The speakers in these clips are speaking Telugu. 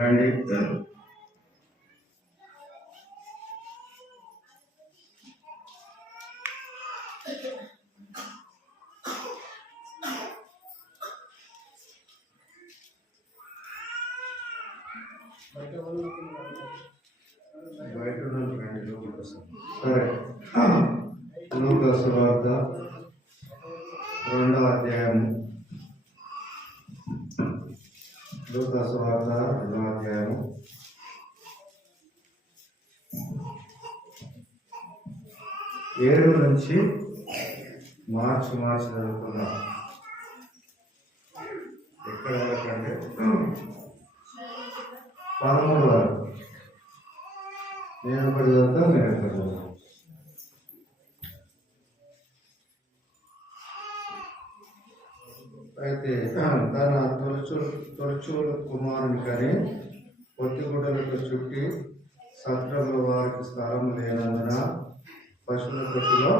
రండి. బయట రండి, లోపలికి వస్తాం. సరే, లూకా సువార్త 2వ అధ్యాయం. లూకా సువార్త 2వ అధ్యాయం 7 నుంచి మార్చి చదువుకుందాం. ఎక్కడ వరకు అంటే 13 వరకు. నేను ఒకటి చదువుతా, మీరు ఎక్కడ చదువుతాం. అయితే తన తొలిచూలు కుమారుని కని పొత్తిగుడ్డలతో చుట్టి సత్రంలో వారికి స్థలం లేనందున పశువుల కొట్టులో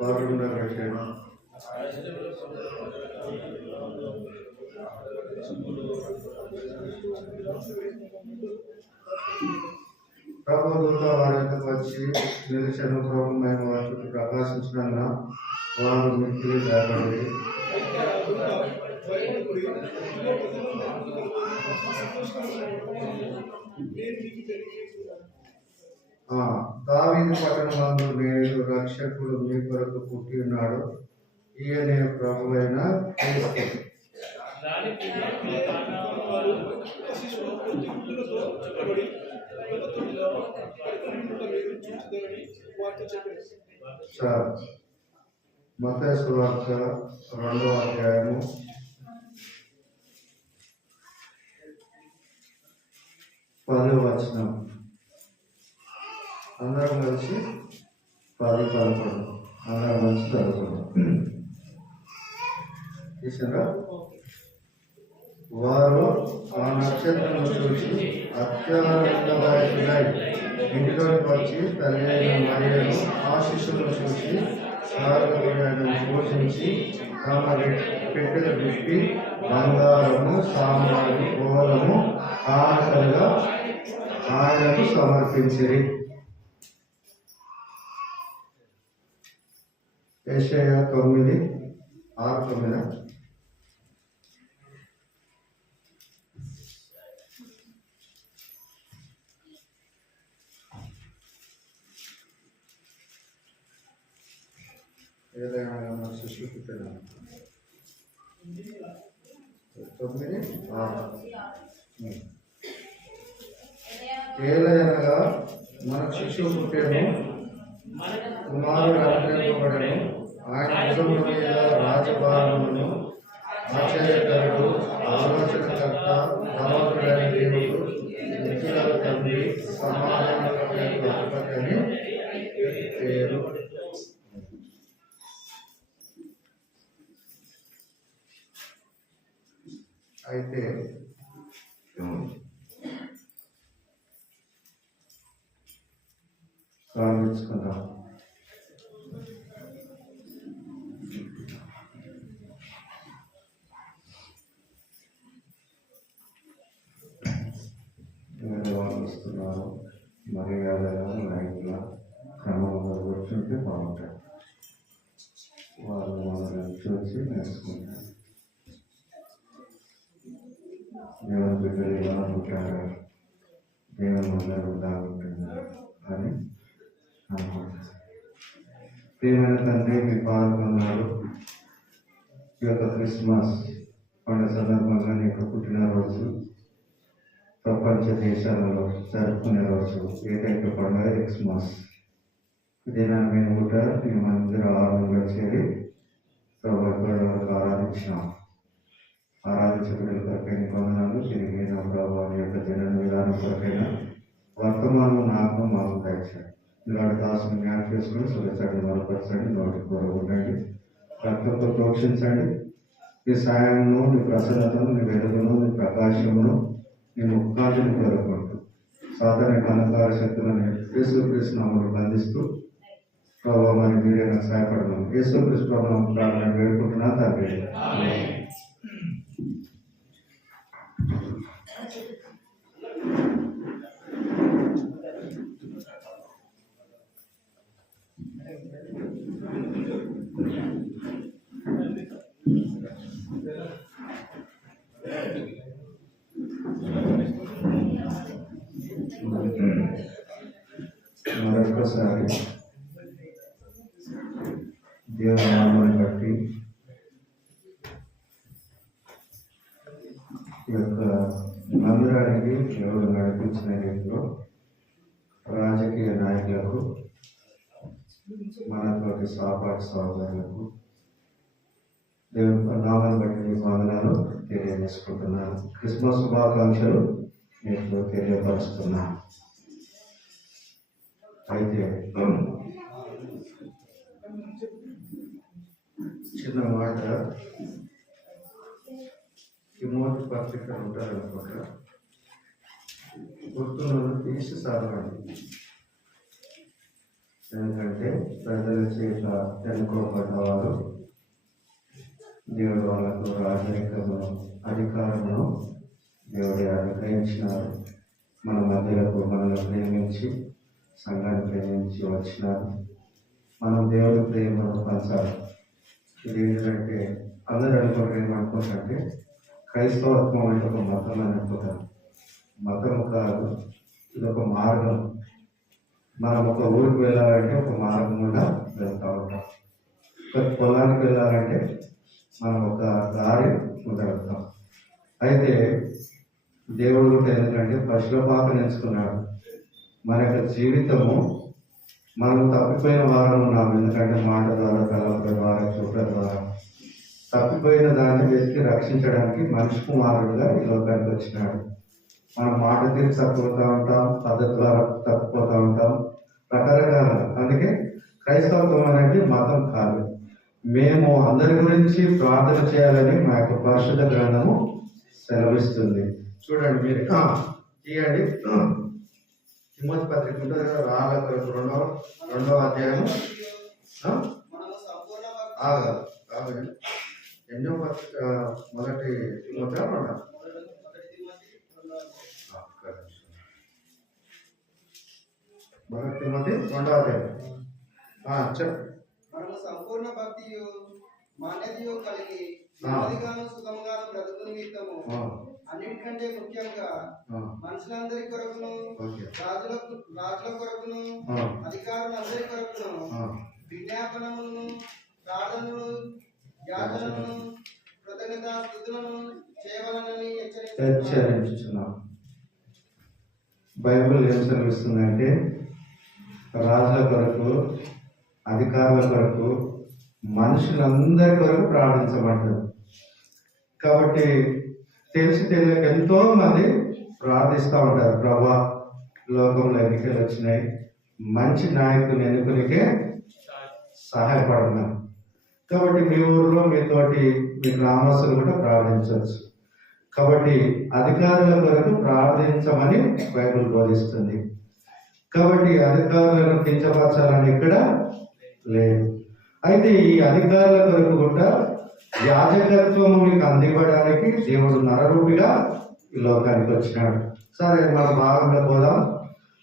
వారు ఉండబెట్టాడు. ప్రభు దూత వారి యొక్కకు వచ్చి నిలిచెను. ప్రభు మేము వారి చుట్టూ ప్రకాశించిన వారు మిక్కిలి భయపడి దావీదు పట్టణమందు నేడు రక్షకుడు మీ కొరకు పుట్టి ఉన్నాడు, ఈయనే ప్రభువైన క్రీస్తు. మత్తయి సువార్త 2వ అధ్యాయము 10వ వచనం. అందరం కలిసి 10-11 అందరం కలిసి చదువుకున్నాం. తీసారా? వారు ఆ నక్షత్రం చూసి అత్యానందభరితులై ఇంటిలోకి వచ్చి తల్లి అయిన మరియను ఆ శిశువును చూసి సారథులను పోషించి తమ పెట్టెలు విప్పి బంగారము, సాంబారు, గోలము కానుకలుగా ఆయనకు సమర్పించిరి. యెషయా 9:6-9. ఏదైనా శిశువు పుట్టిన 9:6. ఏలయనగా మనకు శిశువు పుట్టెను, కుమారుడు అనుగ్రహింపబడెను, ఆయన భుజముల మీద రాజభారమును, ఆశ్చర్యకరుడు, ఆలోచనకర్త, బలవంతుడైన దేవుడు, నిత్యుల తండ్రి, సమాధానకర్తయగు అధిపతి అని పేరు. అయితే ప్రారంభించుకుందాం. వాళ్ళు వస్తున్నారు, మర్యాదగా లైన్గా క్రమంగా కూర్చుంటే బాగుంటాయి. వాళ్ళు మనల్ని చూసి నేర్చుకుంటారు. దేవుని బిడ్డలు ఎలా ఉంటారు, దేవుని బిడ్డలు బాగుంటున్నారు అని అనుకుంటారు. ప్రియమైన తండ్రి, మీ పాల్గొన్నారు. ఈ యొక్క క్రిస్మస్ పండుగ సందర్భంగా నీ యొక్క పుట్టినరోజు ప్రపంచ దేశాలలో జరుపుకునే రోజు ఏకైక పండుగ క్రిస్మస్. దినాన్ని మేము కూడా మేమందరూ ఆనందంగా చేరి ప్రభుత్వం వరకు ఆరాధించినాం. ఆరాధించబడిన కొరకైన వందనాలు. తిరిగి నా ప్రభావ యొక్క జనన విధానం కొరకైన వర్తమానం నాకు మాకు దయచేయండి. ఇలాంటి దాసుని జ్ఞానం చేసుకుని సురచండి, బలపరచండి, నోటి కూర ఉండండి, రక్తంతో ప్రోక్షించండి. నీ సాయంను, నీ ప్రసన్నతను, నీ వెలుగును, నీ ప్రకాశమును, నీ ముఖాన్ని కోరుకుంటూ సాధారణ అలంకార శక్తులను యేసుక్రీస్తు నామములో బంధిస్తూ ప్రభావ మరి మీరే నాకు సహాయపడమని యేసుక్రీస్తు నామములో ప్రార్థన వేడుకుంటున్నా తండ్రి. మరొకసారి దేవుని నామాన్ని బట్టి ఈ యొక్క మందిరానికి ఎవరు నడిపించిన రీతిలో రాజకీయ నాయకులకు, మనతోటి సహపాఠి సహోదరులకు దేవుని నామాన్ని బట్టి మీకు వందనాలు తెలియజేసుకుంటున్నాను. క్రిస్మస్ శుభాకాంక్షలు మీకు తెలియపరుస్తున్నాను. అయితే చిన్న మాట, తిమోతి పత్రిక ఉంటారనుకుంటా, గుర్తులను తీసి చదవండి. ఎందుకంటే ప్రజల చేత ఎన్నుకోబడ్డవారు దేవుడు వాళ్ళకు రాజరికమును అధికారమును దేవుడి అనుగ్రహించినారు. మన మధ్యలకు మనల్ని ప్రేమించి సంఘాన్ని ప్రేమించి వచ్చినారు. మనం దేవుడి ప్రేమను పంచాలి. ఇది ఏంటంటే అందరూ అనుకుంటారు, ఏమనుకుంటారంటే క్రైస్తవత్వం అంటే ఒక మతం అని అనుకుంటారు. మతం కాదు, ఇది ఒక మార్గం. మనం ఒక ఊరికి వెళ్ళాలంటే ఒక మార్గం కూడా వెళ్తూ ఉంటాం. ఒక పొలానికి వెళ్ళాలంటే మనం ఒక దారి వెళ్తాం. అయితే దేవుడు ఎందుకంటే పశుపాపను ఎంచుకున్నాడు. మన యొక్క జీవితము మనం తప్పిపోయిన వారం ఉన్నాం. ఎందుకంటే మాట ద్వారా, తలపై ద్వారా, చూపుల ద్వారా తప్పిపోయిన దాన్ని వెతికి రక్షించడానికి మనిషి కుమారుడుగా ఈ లోకానికి వచ్చినాడు. మనం మాట తీర్చి తప్పిపోతూ ఉంటాం, పద్ధతి ద్వారా తప్పిపోతూ ఉంటాం, రకరకాల. అందుకే క్రైస్తవత్వం అనేది మతం కాదు. మేము అందరి గురించి ప్రార్థన చేయాలని మా యొక్క పరిశుద్ధ గ్రంథము సెలవిస్తుంది. చూడండి, మీరు తీయండి. తిమోతి పత్రిక ఉంటుంది కదా, రాళ్ళ కొరకు రెండవ అధ్యాయము ఎన్నో పత్రిక, మొదటి తిమోతి మొదటి తిమోతి రెండవ అధ్యాయం. చెప్పు. మనము సంపూర్ణ భక్తియు మాన్యతయు కలిగి నెమ్మదిగాను సుఖముగాను బ్రతుకు నిమిత్తము అన్నిటికంటే ముఖ్యంగా మనుషులందరి కొరకును, రాజుల కొరకును, అధికారులందరి కొరకును విజ్ఞాపనములను, ప్రార్థనలు, యాచనలను, కృతజ్ఞతా స్తుతులను చేయవలనని హెచ్చరించుచున్నాం. బైబిల్ ఏం సెలవిస్తుందంటే రాజుల కొరకు, అధికారుల కొరకు, మనుషులందరి కొరకు ప్రార్థించబడ్డది. కాబట్టి తెలిసి తెలియక ఎంతో మంది ప్రార్థిస్తూ ఉంటారు, ప్రభా లోకంలో ఎన్నికలు వచ్చినాయి, మంచి నాయకుని ఎన్నుకునికే సహాయపడుతున్నారు. కాబట్టి మీ ఊరిలో మీతోటి మీ గ్రామస్తులు కూడా ప్రార్థించవచ్చు. కాబట్టి అధికారుల కొరకు ప్రార్థించమని బైబిల్ బోధిస్తుంది. కాబట్టి అధికారులను కించపరచాలని ఇక్కడ లేదు. అయితే ఈ అధికారుల కొరకు కూడా యాజకత్వము మీకు అందివ్వడానికి దేవుడు నరరూపిగా ఈ లోకానికి వచ్చినాడు. సరే, మనం భాగంగా పోదాం.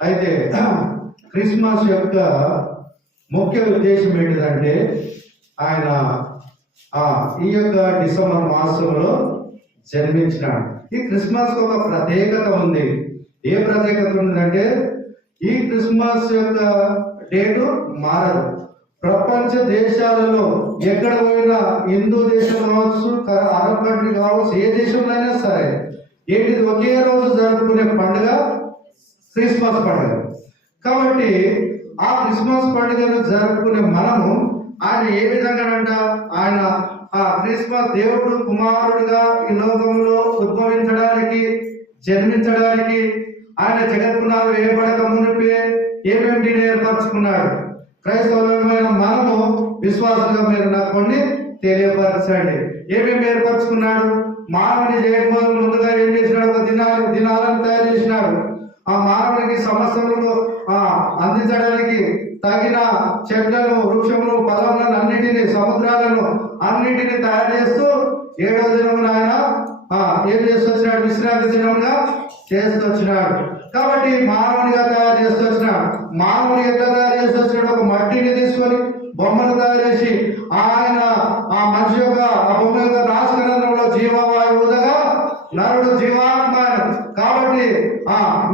అయితే క్రిస్మస్ యొక్క ముఖ్య ఉద్దేశం ఏంటిదంటే ఆయన ఈ యొక్క డిసెంబర్ మాసంలో జన్మించినాడు. ఈ క్రిస్మస్ ఒక ప్రత్యేకత ఉంది. ఏ ప్రత్యేకత ఉందంటే ఈ క్రిస్మస్ యొక్క డేటు మారదు. ప్రపంచ దేశాలలో ఎక్కడ పోయినా, హిందూ దేశం కావచ్చు, అరబ్ కంట్రీ కావచ్చు, ఏ దేశంలో అయినా సరే ఏంటిది ఒకే రోజు జరుపుకునే పండుగ క్రిస్మస్ పండుగ. కాబట్టి ఆ క్రిస్మస్ పండుగను జరుపుకునే మనము ఆయన ఏ విధంగానంట, ఆయన ఆ క్రిస్మస్ దేవుడు కుమారుడుగా ఈ లోకంలో ఉద్భవించడానికి, జన్మించడానికి ఆయన జగత్పునాలు వేయబడక మునిపే ఏమేమి ఏర్పరచుకున్నాడు. క్రైస్తవులమైన మనము విశ్వాసంగా మీరు నాకు కొన్ని తెలియపరచండి. ఏమేమి ఏర్పరచుకున్నాడు? మానవుని చేయకపోతే ముందుగా ఏం చేసినాడు? ఒక దినాలను తయారు చేసినాడు. ఆ మానవునికి సమస్యలను అందించడానికి తగిన చెట్లను, వృక్షములు, ఫలములను అన్నిటిని, సముద్రాలను అన్నిటిని తయారు చేస్తూ 7వ దినమున ఆయన ఏం చేస్తూ వచ్చినాడు? విశ్రాంతి దినముగా చేస్తూ వచ్చినాడు. కాబట్టి మానవునిగా తయారు చేస్తూ వచ్చినాడు. మానవుని ఎట్లా తయారు చేస్తూ వచ్చినాడు? ఒక మట్టిని తీసుకొని బొమ్మను తయారు చేసి ఆయన ఆ మనిషి యొక్క ఆ బొమ్మ యొక్క నాశకరంలో జీవవాయువుగా నరుడు జీవాత్మ. కాబట్టి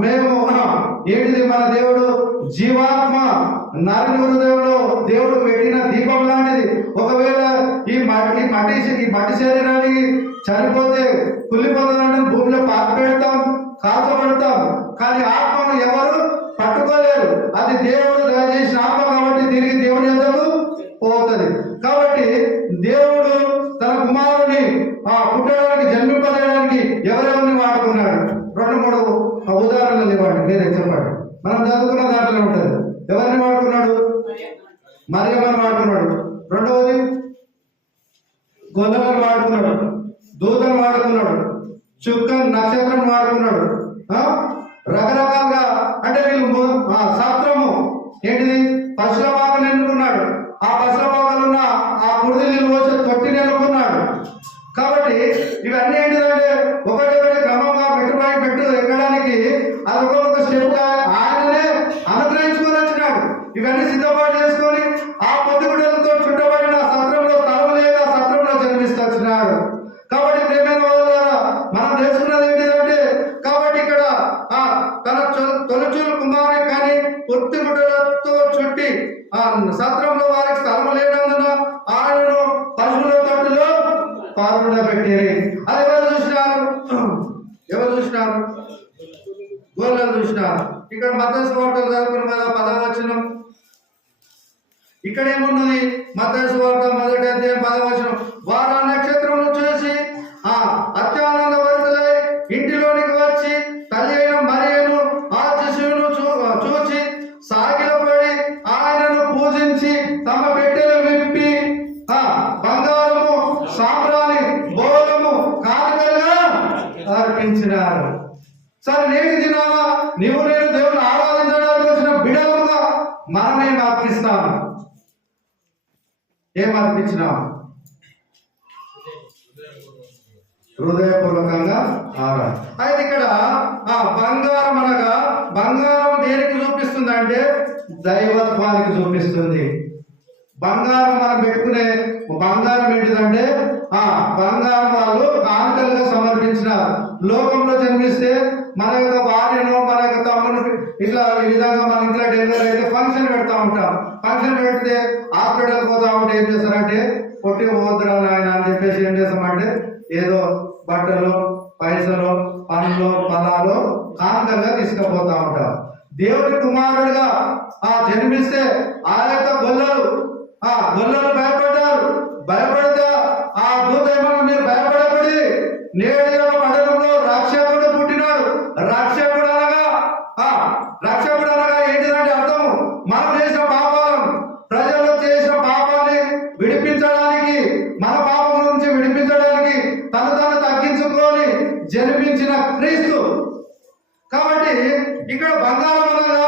మేము ఏంటిది? మన దేవుడు జీవాత్మ. నరుని హృదయంలో దేవుడు పెట్టిన దీపం లాంటిది. ఒకవేళ ఈ మట్టి శరీరానికి చనిపోతే కుళ్ళిపోతుందంటే భూమిలో పాతి పెడతాం, కాల్చబడతాం. కానీ ఆత్మను ఎవరు పట్టుకోలేరు. అది దేవుడు దయచేసిన ఆత్మ కాబట్టి తిరిగి దేవుడి యొద్దకు పోతుంది. కాబట్టి దేవుడు తన కుమారుని పుట్టడానికి, జన్మింపజేయడానికి ఎవరెవరిని వాడుకున్నాడు? 2-3 ఉదాహరణలు ఇవ్వండి, మీరే చెప్పండి. మనం చదువుకున్న దాంట్లో ఉంటుంది. ఎవరిని వాడుకున్నాడు? మరియమ్మని వాడుకున్నాడు. రెండవది గొల్లలను వాడుకున్నాడు, దూతను వాడుకున్నాడు, చుక్క నక్షత్రం వాడుకున్నాడు. రకరకాలుగా అంటే వీళ్ళు శాస్త్రము ఏంటిది? పశుల భాగం ఎన్నుకున్నాడు. ఆ పశుల భాగాలు ఉన్న ఆ కుడిది నీళ్ళు పోసే తొట్టిని ఎన్నుకున్నాడు. కాబట్టి ఇవన్నీ ఏంటిదంటే ఒకటి క్రమంగా పెట్టు ఎక్కడానికి అది ఒక్కొక్క స్టెప్ ఆయననే అనుగ్రహించుకొని వచ్చినాడు. ఇవన్నీ సిద్ధపాటు చేసుకొని ఆ పొద్దుగుడలతో చుట్టబడిన సత్రంలో తలము లేక సత్రంలో జన్మిస్తున్నాడు. కాబట్టి ప్రేమైన వాళ్ళారా, మనం తెలుసుకున్నది ఏంటిదంటే, కాబట్టి ఇక్కడ తన తొలిచూలు కుమారి కానీ పొత్తిగుడ్డలతో చుట్టి సత్రంలో వారికి స్థలము లేనందున ఆయనను పశువుల తొట్టులో పాల్గొన పెట్టేది. అది ఎవరు చూసినారు? గొర్రెలు చూసినారు. ఇక్కడ మత్తయి సువార్త చదువుకున్న కదా 10వ వచనం. ఇక్కడ ఏమున్నది? మత్తయి సువార్త 1వ అధ్యాయం 10వ వచనం. వారు ఆ నక్షత్రమును చూసి అత్యానంద భరితులై ఇంటిలోనికి వచ్చి తల్లి అయిన మరియను ఆ శిశువును చూచి సాగిలపడి ఆయనను పూజించి తమ పెట్టెలు విప్పి బంగారము, సాంబ్రాణి, బోలము కానుకలుగా అర్పించినారు. సరే, నేటి దినాన నీవు నేను దేవుని ఆరాధించడానికి వచ్చిన బిడలుగా మనమేం అర్పిస్తాము? ఏం అర్పించినాము? హృదయపూర్వకంగా ఆరాధన. అయితే ఇక్కడ బంగారం అనగా బంగారం దేనికి చూపిస్తుంది అంటే దైవత్వానికి చూపిస్తుంది. బంగారం మనం పెట్టుకునే బంగారం ఏంటిదంటే బంగారం వాళ్ళు కానుకలుగా సమర్పించినారు. లోకంలో జన్మిస్తే మన యొక్క భార్యను, మన యొక్క తమ్మును ఇట్లా ఈ విధంగా మన ఇంట్లో డెలివరీ అయితే ఫంక్షన్ పెడతా ఉంటాం. ఫంక్షన్ పెడితే హాస్పిటల్ పోతా ఉంటే ఏం చేస్తారంటే పొట్టి పోతురా ఆయన అని చెప్పేసి ఏం చేస్తామంటే ఏదో బట్టలు, పైసలు, పండ్లు, ఫలాలు కానుకలుగా తీసుకుపోతా ఉంటాం. దేవుడి కుమారుడిగా జన్మిస్తే ఆ యొక్క గొల్లలు భయపడితే ఆ దూత ఏమన్నా మీరు భయపడబడి నేడు యొక్క మండలంలో రక్షకుడు పుట్టినాడు. రక్షకుడు అనగా ఏంటిదంటే అర్థం మనం చేసిన పాపాలను, ప్రజలు చేసిన పాపాన్ని విడిపించడానికి, మన పాపం నుంచి విడిపించడానికి తను తగ్గించుకొని జన్మించిన క్రీస్తు. కాబట్టి ఇక్కడ బంగారం అనగా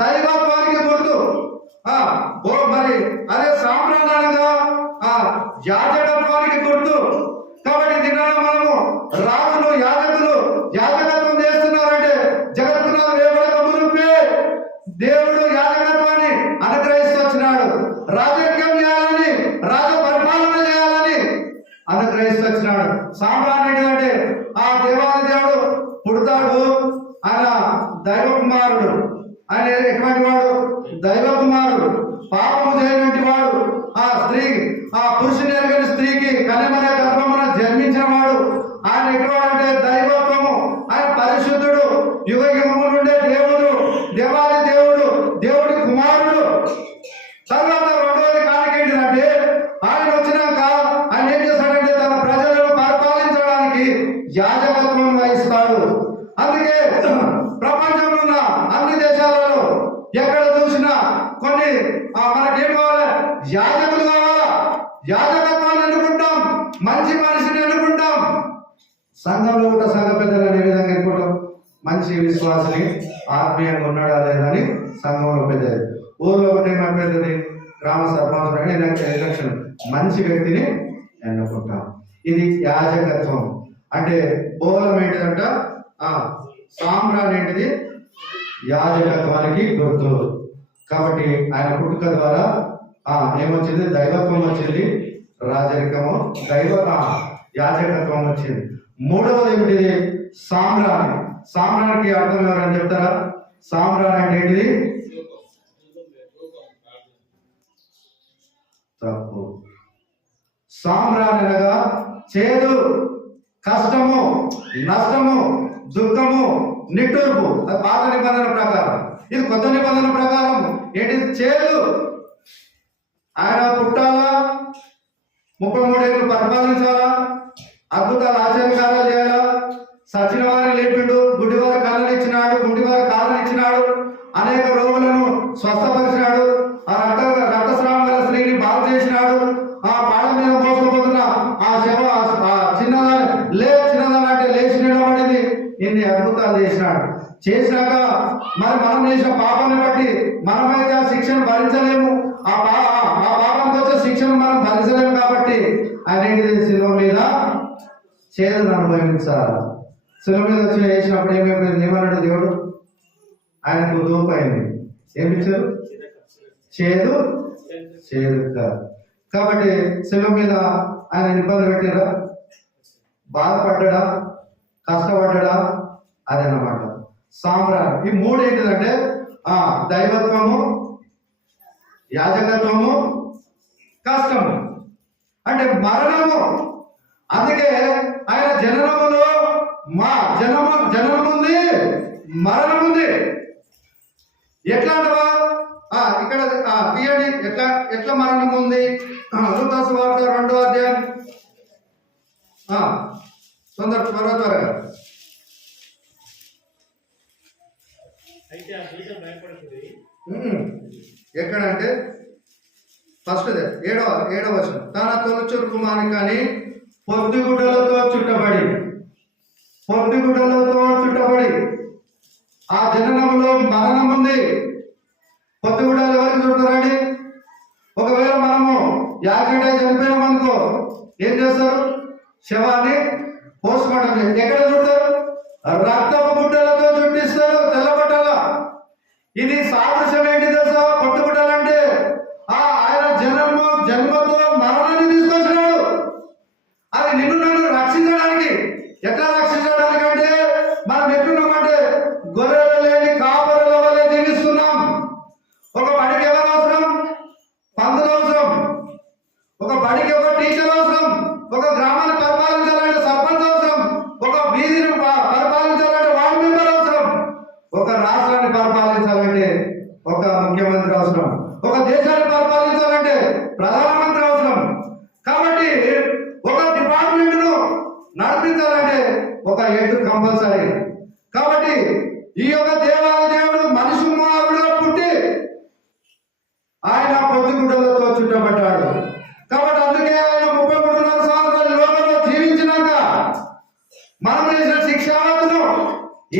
దైవత్వానికి గుర్తు. మరి అదే సాంప్రదాయంగా యాజకత్వానికి గుర్తు. కాబట్టి దినాన మనము రాజులు, యాజకత్వం చేస్తున్నారంటే జగత్తులో వేపడక మునిపే దేవుడు యాజకత్వాన్ని అనుగ్రహిస్తూ వచ్చినాడు. రాజకీయం చేయాలని, రాజ పరిపాలన చేయాలని అనుగ్రహిస్తూ వచ్చినాడు. సాంప్రదాయం అంటే ఆ దేవాది దేవుడు పుడతాడు. ఆయన దైవ కుమారుడు. ఆయన ఎటువంటి వాడు? దైవ కుమారుడు. పాపము చేయనటువంటి వాడు. పురుషుని ఎరగని స్త్రీకి కనిమనే గర్భమున జన్మించిన వాడు. ఆయన ఎటువంటి దైవత్వము. ఆయన పరిశుద్ధుడు, యుగ యుగము నుండే దేవుడు, దేవాది దేవుడు, దేవుడి కుమారుడు. తర్వాత రెండవది కానికేంటిదంటే ఆయన వచ్చినాక ఆయన ఏం చేస్తాడంటే తన ప్రజలను పరిపాలించడానికి యాజకత్వం వహిస్తాడు. అందుకే ప్రపంచంలో ఉన్న అన్ని దేశాలలో ఎక్కడ చూసినా కొన్ని మనకేం కావాలి? యాజకులు కావాలా? యాజకత్వాన్ని ఎన్నుకుంటాం, మంచి మనిషిని ఎన్నుకుంటాం. సంఘంలో కూడా సంఘ పెద్దలను ఏ విధంగా ఎన్నుకుంటాం? మంచి విశ్వాసిని, ఆత్మీయంగా ఉన్నాడా లేదని సంఘంలో పెద్దది. ఊర్లో ఒకటి పెద్దది గ్రామ సర్పంచ్ ఎలక్షన్ మంచి వ్యక్తిని ఎన్నుకుంటాం. ఇది యాజకత్వం. అంటే బోలం ఏంటిదంట? సాంబ్రాణి ఏంటిది? యాజకత్వానికి గుర్తు. కాబట్టి ఆయన పుట్టుక ద్వారా ఏమొచ్చింది? దైవత్వం వచ్చింది, రాజరికము, యాజకత్వం వచ్చింది. మూడవది ఏమిటిది? సాంబ్రాణి. సాంబ్రాణికి అర్థం ఎవరని చెప్తారా? సాంబ్రాణి అంటే ఏంటిది? తప్పు. సాంబ్రాణి అనగా చేదు, కష్టము, నష్టము, దుఃఖము, నిట్టూర్పు. అది పాత నిబంధన ప్రకారం. ఇది కొత్త నిబంధన ప్రకారం ఏంటిది? చేదు. ఆయన పుట్టాలా, 33 ఏళ్ళు పరిపాలించాలా, అద్భుతాలు ఆశ్చర్యకారాలు చేయాలా, సచిన వారిని లేపిండు, గుడ్డి వారి కళ్ళని ఇచ్చినాడు, గుడ్డి వారి కాళ్ళని ఇచ్చినాడు, అనేక రోగులను స్వస్థపరిచినాడు, ఆ రక్తస్రావం గల స్త్రీని బాగు చేసినాడు, ఆ పాడ మీద మోసపోతున్న ఆ శవ చిన్నదాన్ని అంటే లేచి నిలబడింది. ఇన్ని అద్భుతాలు చేసినాక మరి మనం చేసిన పాపాన్ని బట్టి మనమైతే ఆ శిక్షను భరించలేము. ఆ పాపానికి వచ్చే శిక్షను మనం భరించలేము. కాబట్టి ఆయన ఏంటిది? శిలువ మీద చేదును అనుభవించాలి. శిలువ మీద వచ్చి వేసినప్పుడు ఏమన్నాడు దేవుడు? ఆయనకు దూపైంది. ఏమిచ్చారు? చేదు కాబట్టి శిలువ మీద ఆయన ఇబ్బంది పెట్టారా? బాధపడ్డా? కష్టపడ్డా? అదనమాట సాంబ్రాణి. ఈ మూడు ఏంటిదంటే దైవత్వము, యాజకత్వము, కష్టము అంటే మరణము. అందుకే ఆయన జననములో జననం ఉంది, మరణం ఉంది. ఎట్లా అంటవా? ఇక్కడ తీయండి. ఎట్లా మరణం ఉంది? లూకా సువార్త 2వ అధ్యాయం. త్వరగా ఎక్కడంటే ఫస్ట్ 7వ వచనం. తన తొలచూరు కుమారుని కానీ పొద్దుగుడ్డలతో చుట్టబడి ఆ జననంలో మరణం ఉంది. పొద్దుగుడ్డలు ఎవరికి చుడతారండి? ఒకవేళ మనము యాక్సిడెంట్ అయి చనిపోయినామనుకో ఏం చేస్తారు? శవాన్ని పోస్ట్ మార్టం ఎక్కడ చుడతారు? రక్తపు గుడ్డలతో చుట్టిస్తారు, తెల్లబట్టాల. ఇది సాదృశ్యం ఏంటి తెలుసా? పొద్దుగుడ్డలంటే ఆయన జన్మతో మరణాన్ని తీసుకొచ్చినాడు. అది నిన్ను నన్ను రక్షించడానికి. ఎట్లా రక్షించడానికి అంటే మనం ఎట్లున్నామంటే గొర్రెలు లేని కాపరుల వల్లే జీవిస్తున్నాం. ఒక బడికి ఎవరు అవసరం? పందులు అవసరం. ఒక బడికి ఒక టీచర్ అవసరం. ఒక గ్రామాన్ని పరిపాలించాలంటే సర్పంచ్ అవసరం. ఒక వీధిని పరిపాలించాలంటే వార్డు మెంబర్ అవసరం. ఒక రాష్ట్రాన్ని పరిపాలించాలంటే ఒక ముఖ్యమంత్రి అవసరం. ఒక దేశాన్ని పరిపాలించాలంటే ప్రధానమంత్రి అవసరం. కాబట్టి ఒక డిపార్ట్మెంట్ ను నడిపించాలంటే ఒక హెడ్ కంపల్సరీ. కాబట్టి ఈ యొక్క దేవుడు మనిషి కుమారుడుగా పుట్టి ఆయన పొద్దుగుడ్డలతో చుట్టబడ్డాడు. కాబట్టి అందుకే ఆయన 33 సంవత్సరాల లోకంలో జీవించినాక మనం చేసిన శిక్షావతులు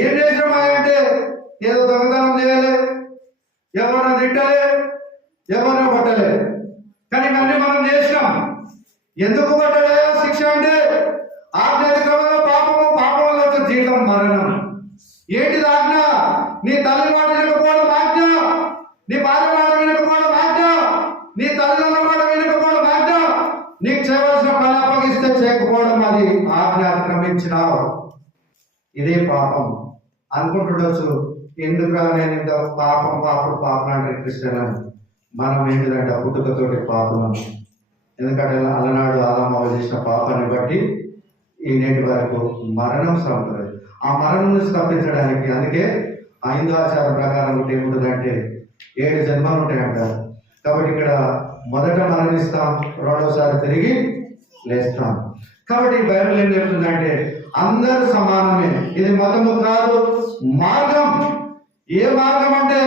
ఏం చేసినామంటే ఏదో దొంగతనం చేయలే, ఎవరిని తిట్టలే, ఎవరిని కొట్టలే, కానీ ఇవన్నీ మనం చేసినాం. ఎందుకు కొట్టలే? శిక్ష అంటే ఆజ్ఞాధికమైన పాపం వల్ల వచ్చే జీవితం మరణం. ఏంటిది ఆజ్ఞ? నీ తల్లి మాట వినకపోవడం ఆజ్ఞ, నీ భార్య మాట వినకపోవడం ఆజ్ఞ, నీ తల్లిదండ్రుల మాట వినకపోవడం ఆజ్ఞ, నీకు చేయవలసిన పని అప్పగిస్తే చేయకపోవడం అది ఆజ్ఞ అతిక్రమించినావు. ఇదే పాపం అనుకుంటుండొచ్చు. ఎందుకు నేను ఇంత పాపం అంటే క్రిస్టియన్ అని. మనం ఏంటిదంటే పుట్టుకతోటి పాపం. ఎందుకంటే అలనాడు ఆదాము చేసిన పాపాన్ని బట్టి ఈ నేటి వరకు మరణం సంప్రదాయం. ఆ మరణం నుంచి తప్పించడానికి అందుకే హిందూ ఆచారం ప్రకారం ఏముంటుందంటే 7 జన్మలు ఉంటాయంటారు. కాబట్టి ఇక్కడ మొదట మరణిస్తాం, రెండోసారి తిరిగి లేస్తాం. కాబట్టి బైబిల్ ఏం చెప్తుందంటే అందరూ సమానమే. ఇది మతము కాదు, మార్గం. ఏ మార్గం అంటే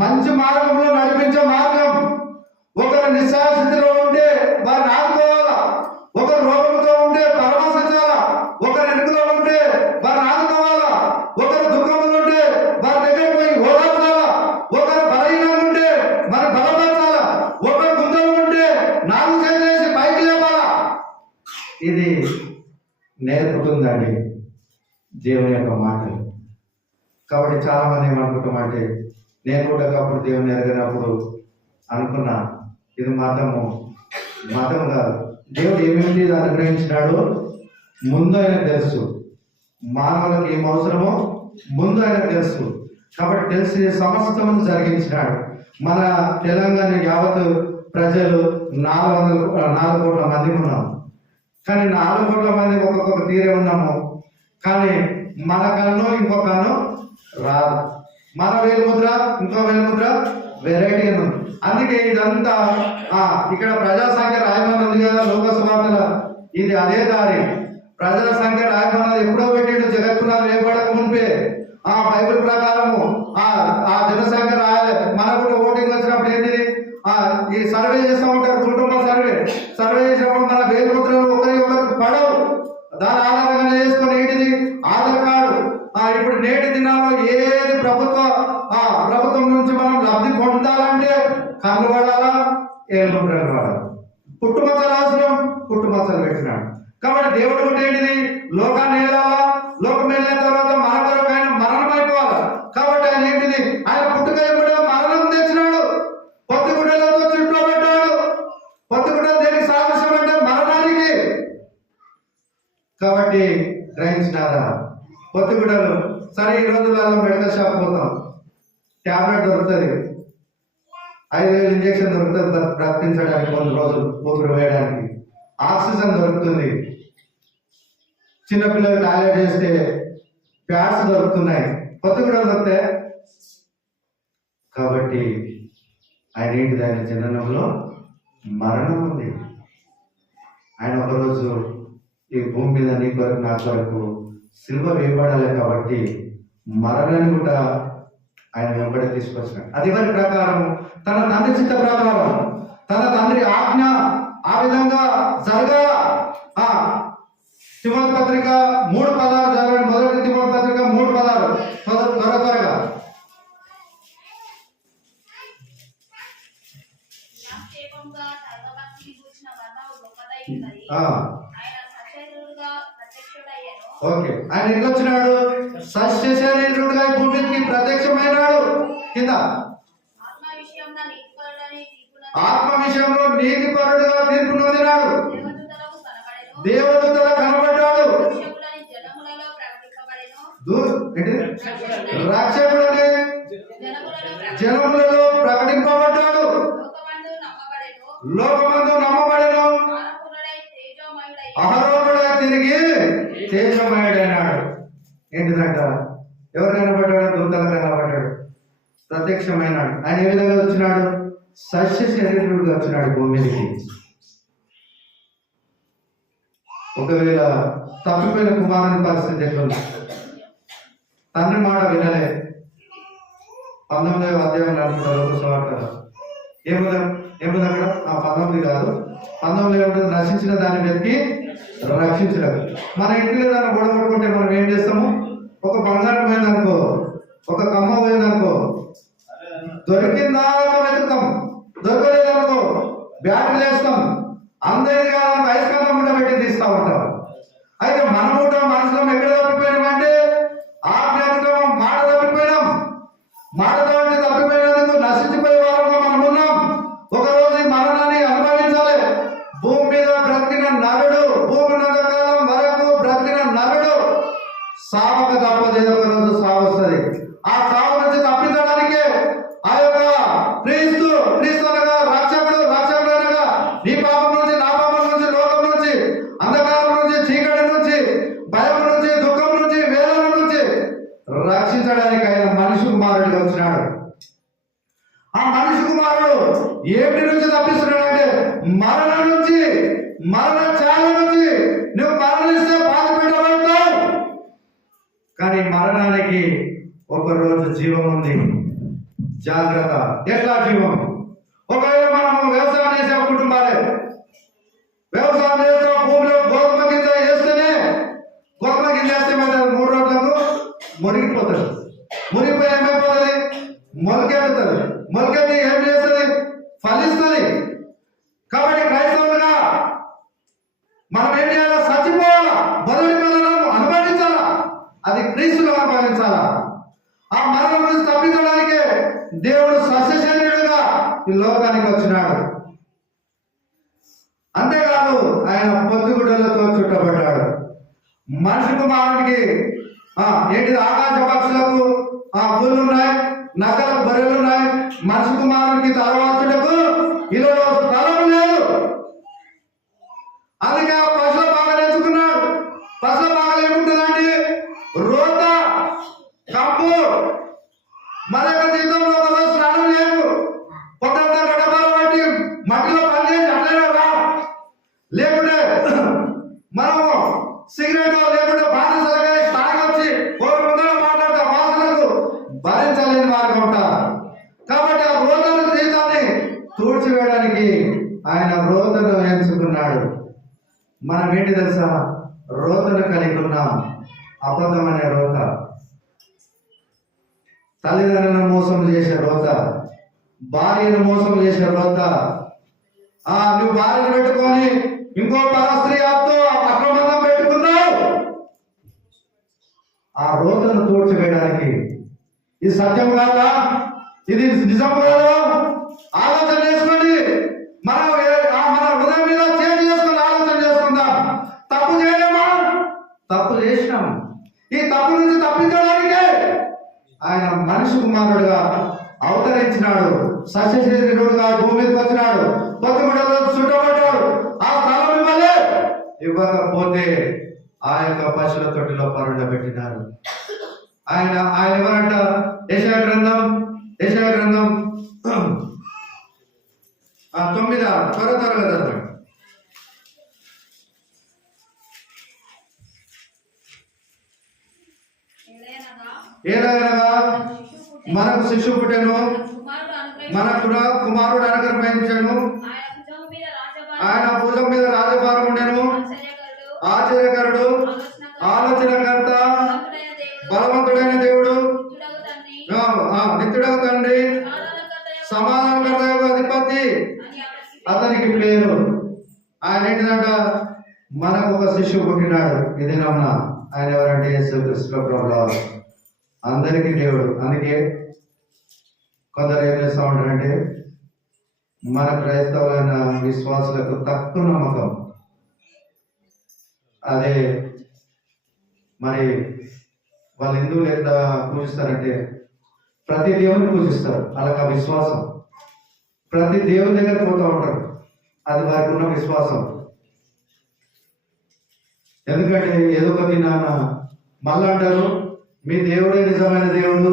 మంచి మార్గంలో నడిపించే మార్గం. ఒకరు నిస్సాస్థితిలో ఉంటే వారిని ఆదుకోవాలా, ఒకరు రోగంతో ఉంటే పరామర్శించాలా, ఒకరు ఎన్నికలో ఉంటే వారిని ఆదుకోవాలా, ఒకరు దుఃఖంలో ఉంటే వారి దగ్గర పోయి ఓదార్చాలా, ఒకరు బలహీనంగా ఉంటే మరి బలపరచాలా, ఒకరు గుంతలు ఉంటే 4 చేసి పైకి లేపాలా. ఇది నేర్పుతుందండి దేవుని యొక్క మాటలు. కాబట్టి చాలా మంది ఏమనుకుంటామంటే నేను కూడా అప్పుడు దేవుని ఎరగనప్పుడు అనుకున్నా ఇది మతం కాదు. దేవుడు ఏమేమి అనుగ్రహించినాడో ముందు ఆయన తెలుసు. మానవులకు ఏం అవసరమో ముందు ఆయన తెలుసు. కాబట్టి తెలిసి సమస్తం జరిగించినాడు. మన తెలంగాణ యావత్ ప్రజలు 4 కోట్ల మంది ఉన్నాం. కానీ 4 కోట్ల మంది ఒక్కొక్క తీరే ఉన్నాము. కానీ మన కన్ను ఇంకో కన్ను రాదు. మన వేలుముద్ర ఇంకో వేలుముద్ర వెరైటీ ఉంది. అందుకే ఇదంతా ఇక్కడ ప్రజా సంఖ్య రాయమని ఉంది కదా లోకసభ, ఇది అదే దారి. ప్రజల సంఖ్య రాయమన్నది ఎప్పుడో పెట్టిండు, జగత్తున్నారు వేయబడక మునిపే. బైబిల్ ప్రకారము ఆ జనసంఖ్య రాయాలి. మనకు కూడా ఓటింగ్ వచ్చినప్పుడు ఏంటిది, ఈ సర్వే చేస్తూ ఉంటారు, కుటుంబ సర్వే చేసినప్పుడు మన వేలుముద్రలు ఒకరికి పడవు. దాని ఆధారంగా చేసుకొని ఏంటిది ఆధార్ కార్డు. ఇప్పుడు నేటి దినాల్లో ఏది ప్రభుత్వం నుంచి మనం లబ్ధి పొందాలంటే కన్ను పడాలా, ఏలుముద్రలు పడాలి. పుట్టుమచ్చలు అవసరం, పుట్టుమచ్చలు పెట్టినాడు. కాబట్టి దేవుడు కూడా ఏంటిది లోకాన్ని ఏలాలా, లోకం వెళ్ళిన తర్వాత మన కొరకు ఆయన మరణం అయిపోవాలి. కాబట్టి ఆయన ఏంటిది ఆయన పుట్టుక ఎప్పుడో మరణం తెచ్చినాడు, పొత్తిగుడ్డలతో చుట్టూ పెట్టాడు. పొత్తిగుడ్డలు దేనికి సాదృశ్యం అంటే మరణానికి. కాబట్టి గ్రహించినారా పొత్తిగుడ్డలు. సరే ఈ రోజులలో మెడికల్ షాప్ పోతాం, ట్యాబ్లెట్ దొరుకుతుంది, 5,000 ఇంజక్షన్ దొరుకుతుంది బ్రతికించడానికి, కొన్ని రోజులు ఊపిరి వేయడానికి. ఆక్సిజన్ దొరుకుతుంది, చిన్నపిల్లలు టాయిలెట్ చేస్తే ప్యాడ్స్ దొరుకుతున్నాయి, పొత్తిగుడ్డలు దొరుకుతాయి. కాబట్టి ఆయన ఏంటిది, ఆయన జననంలో మరణం ఉంది. ఆయన ఒకరోజు ఈ భూమి మీద నీ కొరకు నా కొరకు సిలువ వేయబడాలి. కాబట్టి మరణాన్ని కూడా ఆయన వెంబడి తీసుకొచ్చినాడు. అది ఎవరి ప్రకారం, తన తండ్రి చిత్త ప్రకారం, తన తండ్రి ఆజ్ఞ ఆ విధంగా జరగా. తిమోతి పత్రిక 3:16 చదవండి. మొదటి తిమోతి పత్రిక 3:16 త్వరగా. ఓకే, ఆయన ఎట్లా వచ్చినాడు, సత్యశరీరుడుగా ఈ భూమికి ప్రత్యక్షమైనాడు. కింద ఆత్మ విషయంలో నీతిపరుడుగా తీర్పు నొందినాడు, దేవదూతల కనబడ్డాడు, రక్షకుడని జనములలో ప్రకటింపబడ్డాడు, లోకమందు నమ్మబడెను, అహరోనుడై తిరిగి తేజమయుడైనాడు. ఏంటిదంట, ఎవరు కనబడ్డాడు, దూతలు కనబడ్డాడు, ప్రత్యక్షమైనాడు. ఆయన ఏ విధంగా వచ్చినాడు, సస్య శరీరుడుగా వచ్చినాడు భూమికి. ఒకవేళ తప్పిపోయిన కుమారుని పరిస్థితి ఎట్లుంది, తండ్రి మాట వినలే. 19వ అధ్యాయం అనుకుంటారు లోకసువార్త. ఏముంది అక్కడ 19 కాదు, 19 నశించిన దాన్ని వెతికి రక్షించలేదు. మన ఇంటిలో ఏదైనా గొడవడుకుంటే మనం ఏం చేస్తాము, ఒక బంగారం పోయిందనుకో, ఒక కమ్మ పోయిందనుకో, దొరికిందా వెతుకుతాం, దొరకలేదనుకో బ్యాటరీ వేస్తాం, అందరిది కాదు అయస్కాంతం కూడా పెట్టి తీస్తా ఉంటాం. అయితే మనం కూడా మనసులో ఎక్కడ తప్పిపోయినామంటే ఆజ్ఞానికం మాట తప్పిపోయినాం. మాటతో తప్పిపోయినందుకు నశించిపోయే వారంగా మనం ఉన్నాం. ఒకరోజు ఈ మరణాన్ని అనుభవించాలి. భూమి మీద బ్రతికిన నరుడు, భూమి కాలం వరకు బ్రతికిన నరుడు సావక తప్పదు, ఏదో ఒక రోజు సావు వస్తుంది. ఆ సావు నుంచి తప్పించడానికే ఆ యొక్క క్రీస్తు అనగా రక్షకుడు అనగా నీ పాపం నుంచి, నా పాపం నుంచి, లోకం నుంచి, అంధకారం నుంచి, చీకటి నుంచి, భయం నుంచి, దుఃఖం నుంచి, వేదన నుంచి రక్షించడానికి ఆయన మనిషి కుమారుడిగా వచ్చినాడు. ఆ మనిషి కుమారుడు ఏమిటి నుంచి తప్పిస్తున్నాడంటే మరణం నుంచి, మరణ ఛాయ నుంచి. నువ్వు మరణిస్తే బాధ పెట్టబడతావు, కానీ మరణానికి ఒక రోజు జీవం ఉంది. జాగ్రత్త. ఎట్లా జీవం? ఒకవేళ మనము వ్యవసాయం చేసే కుటుంబాలే, వ్యవసాయం చేసే భూమిలో గోధుమ గింజ వేస్తేనే, గోధుమ గింజ వేస్తే 3 రోజులకు మురిగిపోతుంది. మురిగిపోయి ఏమైపోతుంది, మొలకెత్తుతుంది. మొలకెత్తి ఏం చేస్తుంది, ఫలిస్తుంది. కాబట్టి క్రైస్తవులుగా మనం ఏం చేయాలా, చచ్చిపోవాలా, మొదటి మరణం అనుభవించాలా, అది క్రీస్తులో అనుభవించాలా. ఆ మరణం నుంచి తప్పించడానికే దేవుడు సస్యశరీరుడుగా ఈ లోకానికి వచ్చినాడు. అంతేకాదు ఆయన పొత్తిగుడ్డలతో చుట్టబడ్డాడు. మనిషి కుమారుడికి ఏంటిది, ఆకాశ పక్షులకు పుల్లు ఉన్నాయి, నగలకు బర్రెలు ఉన్నాయి. మనిషి కుమారునికి తలవాల్చుటకు ఇలా స్థలం లేదు. అందుకే ఆ పశుల భాగాలు ఎంచుకున్నాడు. పశుల భాగాలు ఏముంటుందండి? రోత, కంపు. మన యొక్క జీవితంలో ఒకరోజు స్నానం లేదు, పొద్దంతా గడపలు బట్టి మట్టిలో పనిచేసి అట్లనే రా. లేకుంటే మనము సిగరెట్ లేకుంటే బానిసలుగా తాగొచ్చి ఓరి ముందర మాట్లాడే వాసనకు భరించలేని వారు ఉంటారు. కాబట్టి ఆ రోతను జీవితాన్ని తూడ్చివేయడానికి ఆయన రోతను ఎంచుకున్నాడు. మనం ఏంటి తెలుసా? రోతను కలిగి ఉన్నాం. అబద్ధమనే రోత, తల్లిదండ్రులను మోసం చేసే రోత, భార్యను మోసం చేసే రోత. నువ్వు భార్యను పెట్టుకొని ఇంకో పరస్త్రీ ఆప్తో అక్రమంగా పెట్టుకున్నావు. ఆ రోతను తోడ్చివేయడానికి ఇది సత్యం కాదా? ఇది నిజం కాదా? ఆలోచన చేసుకోండి. మన హృదయం మీద చేంజ్ చేసుకుని ఆలోచన చేసుకుందాం. తప్పు చేయలేమా? తప్పు చేసినాం. ఈ తప్పు నుంచి తప్పించడానికే ఆయన మనిషి కుమారుడుగా అవతరించినాడు. సస్యశరీరుడుగా భూమి మీదకి వచ్చినాడు. పొత్తుముడలో చుట్టబడ్డాడు. ఆ స్థలం ఇవ్వలే. ఇవ్వకపోతే ఆ యొక్క పశువుల తొట్టిలో పరుండబెట్టినారు. ఆయన ఎవరంట? యెషయా గ్రంథం 9 త్వరగా చదవండి. ఏలయనగా మనకు శిశువు పుట్టెను, మన కుమారుడు అనుగ్రహించెను, ఆయన భుజం మీద రాజభారం ఉండెను. ఆశ్చర్యకరుడు, ఆలోచనకర్త, బలవంతుడైన దేవుడు, నిత్యుడగు తండ్రి, సమాధానకర్త అధిపతి అతనికి పేరు. ఆయన ఏంటిదంట? మనకు ఒక శిశువు పుట్టినాడు. ఇది నమ్మ ఆయన ఎవరంటే యేసుక్రీస్తు ప్రభువు, అందరికీ దేవుడు. అందుకే కొందరు ఏం చేస్తూ ఉంటారంటే మన క్రైస్తవులైన విశ్వాసులకు తక్కువ నమ్మకం. అదే మరి వాళ్ళు హిందువులు ఎంత పూజిస్తారంటే ప్రతి దేవుని పూజిస్తారు. అలాగ విశ్వాసం. ప్రతి దేవుని దగ్గర పోతూ ఉంటారు. అది వారికి ఉన్న విశ్వాసం. ఎందుకంటే ఏదో ఒకటి నాన్న మళ్ళీ అంటారు, మీ దేవుడే నిజమైన దేవుడు,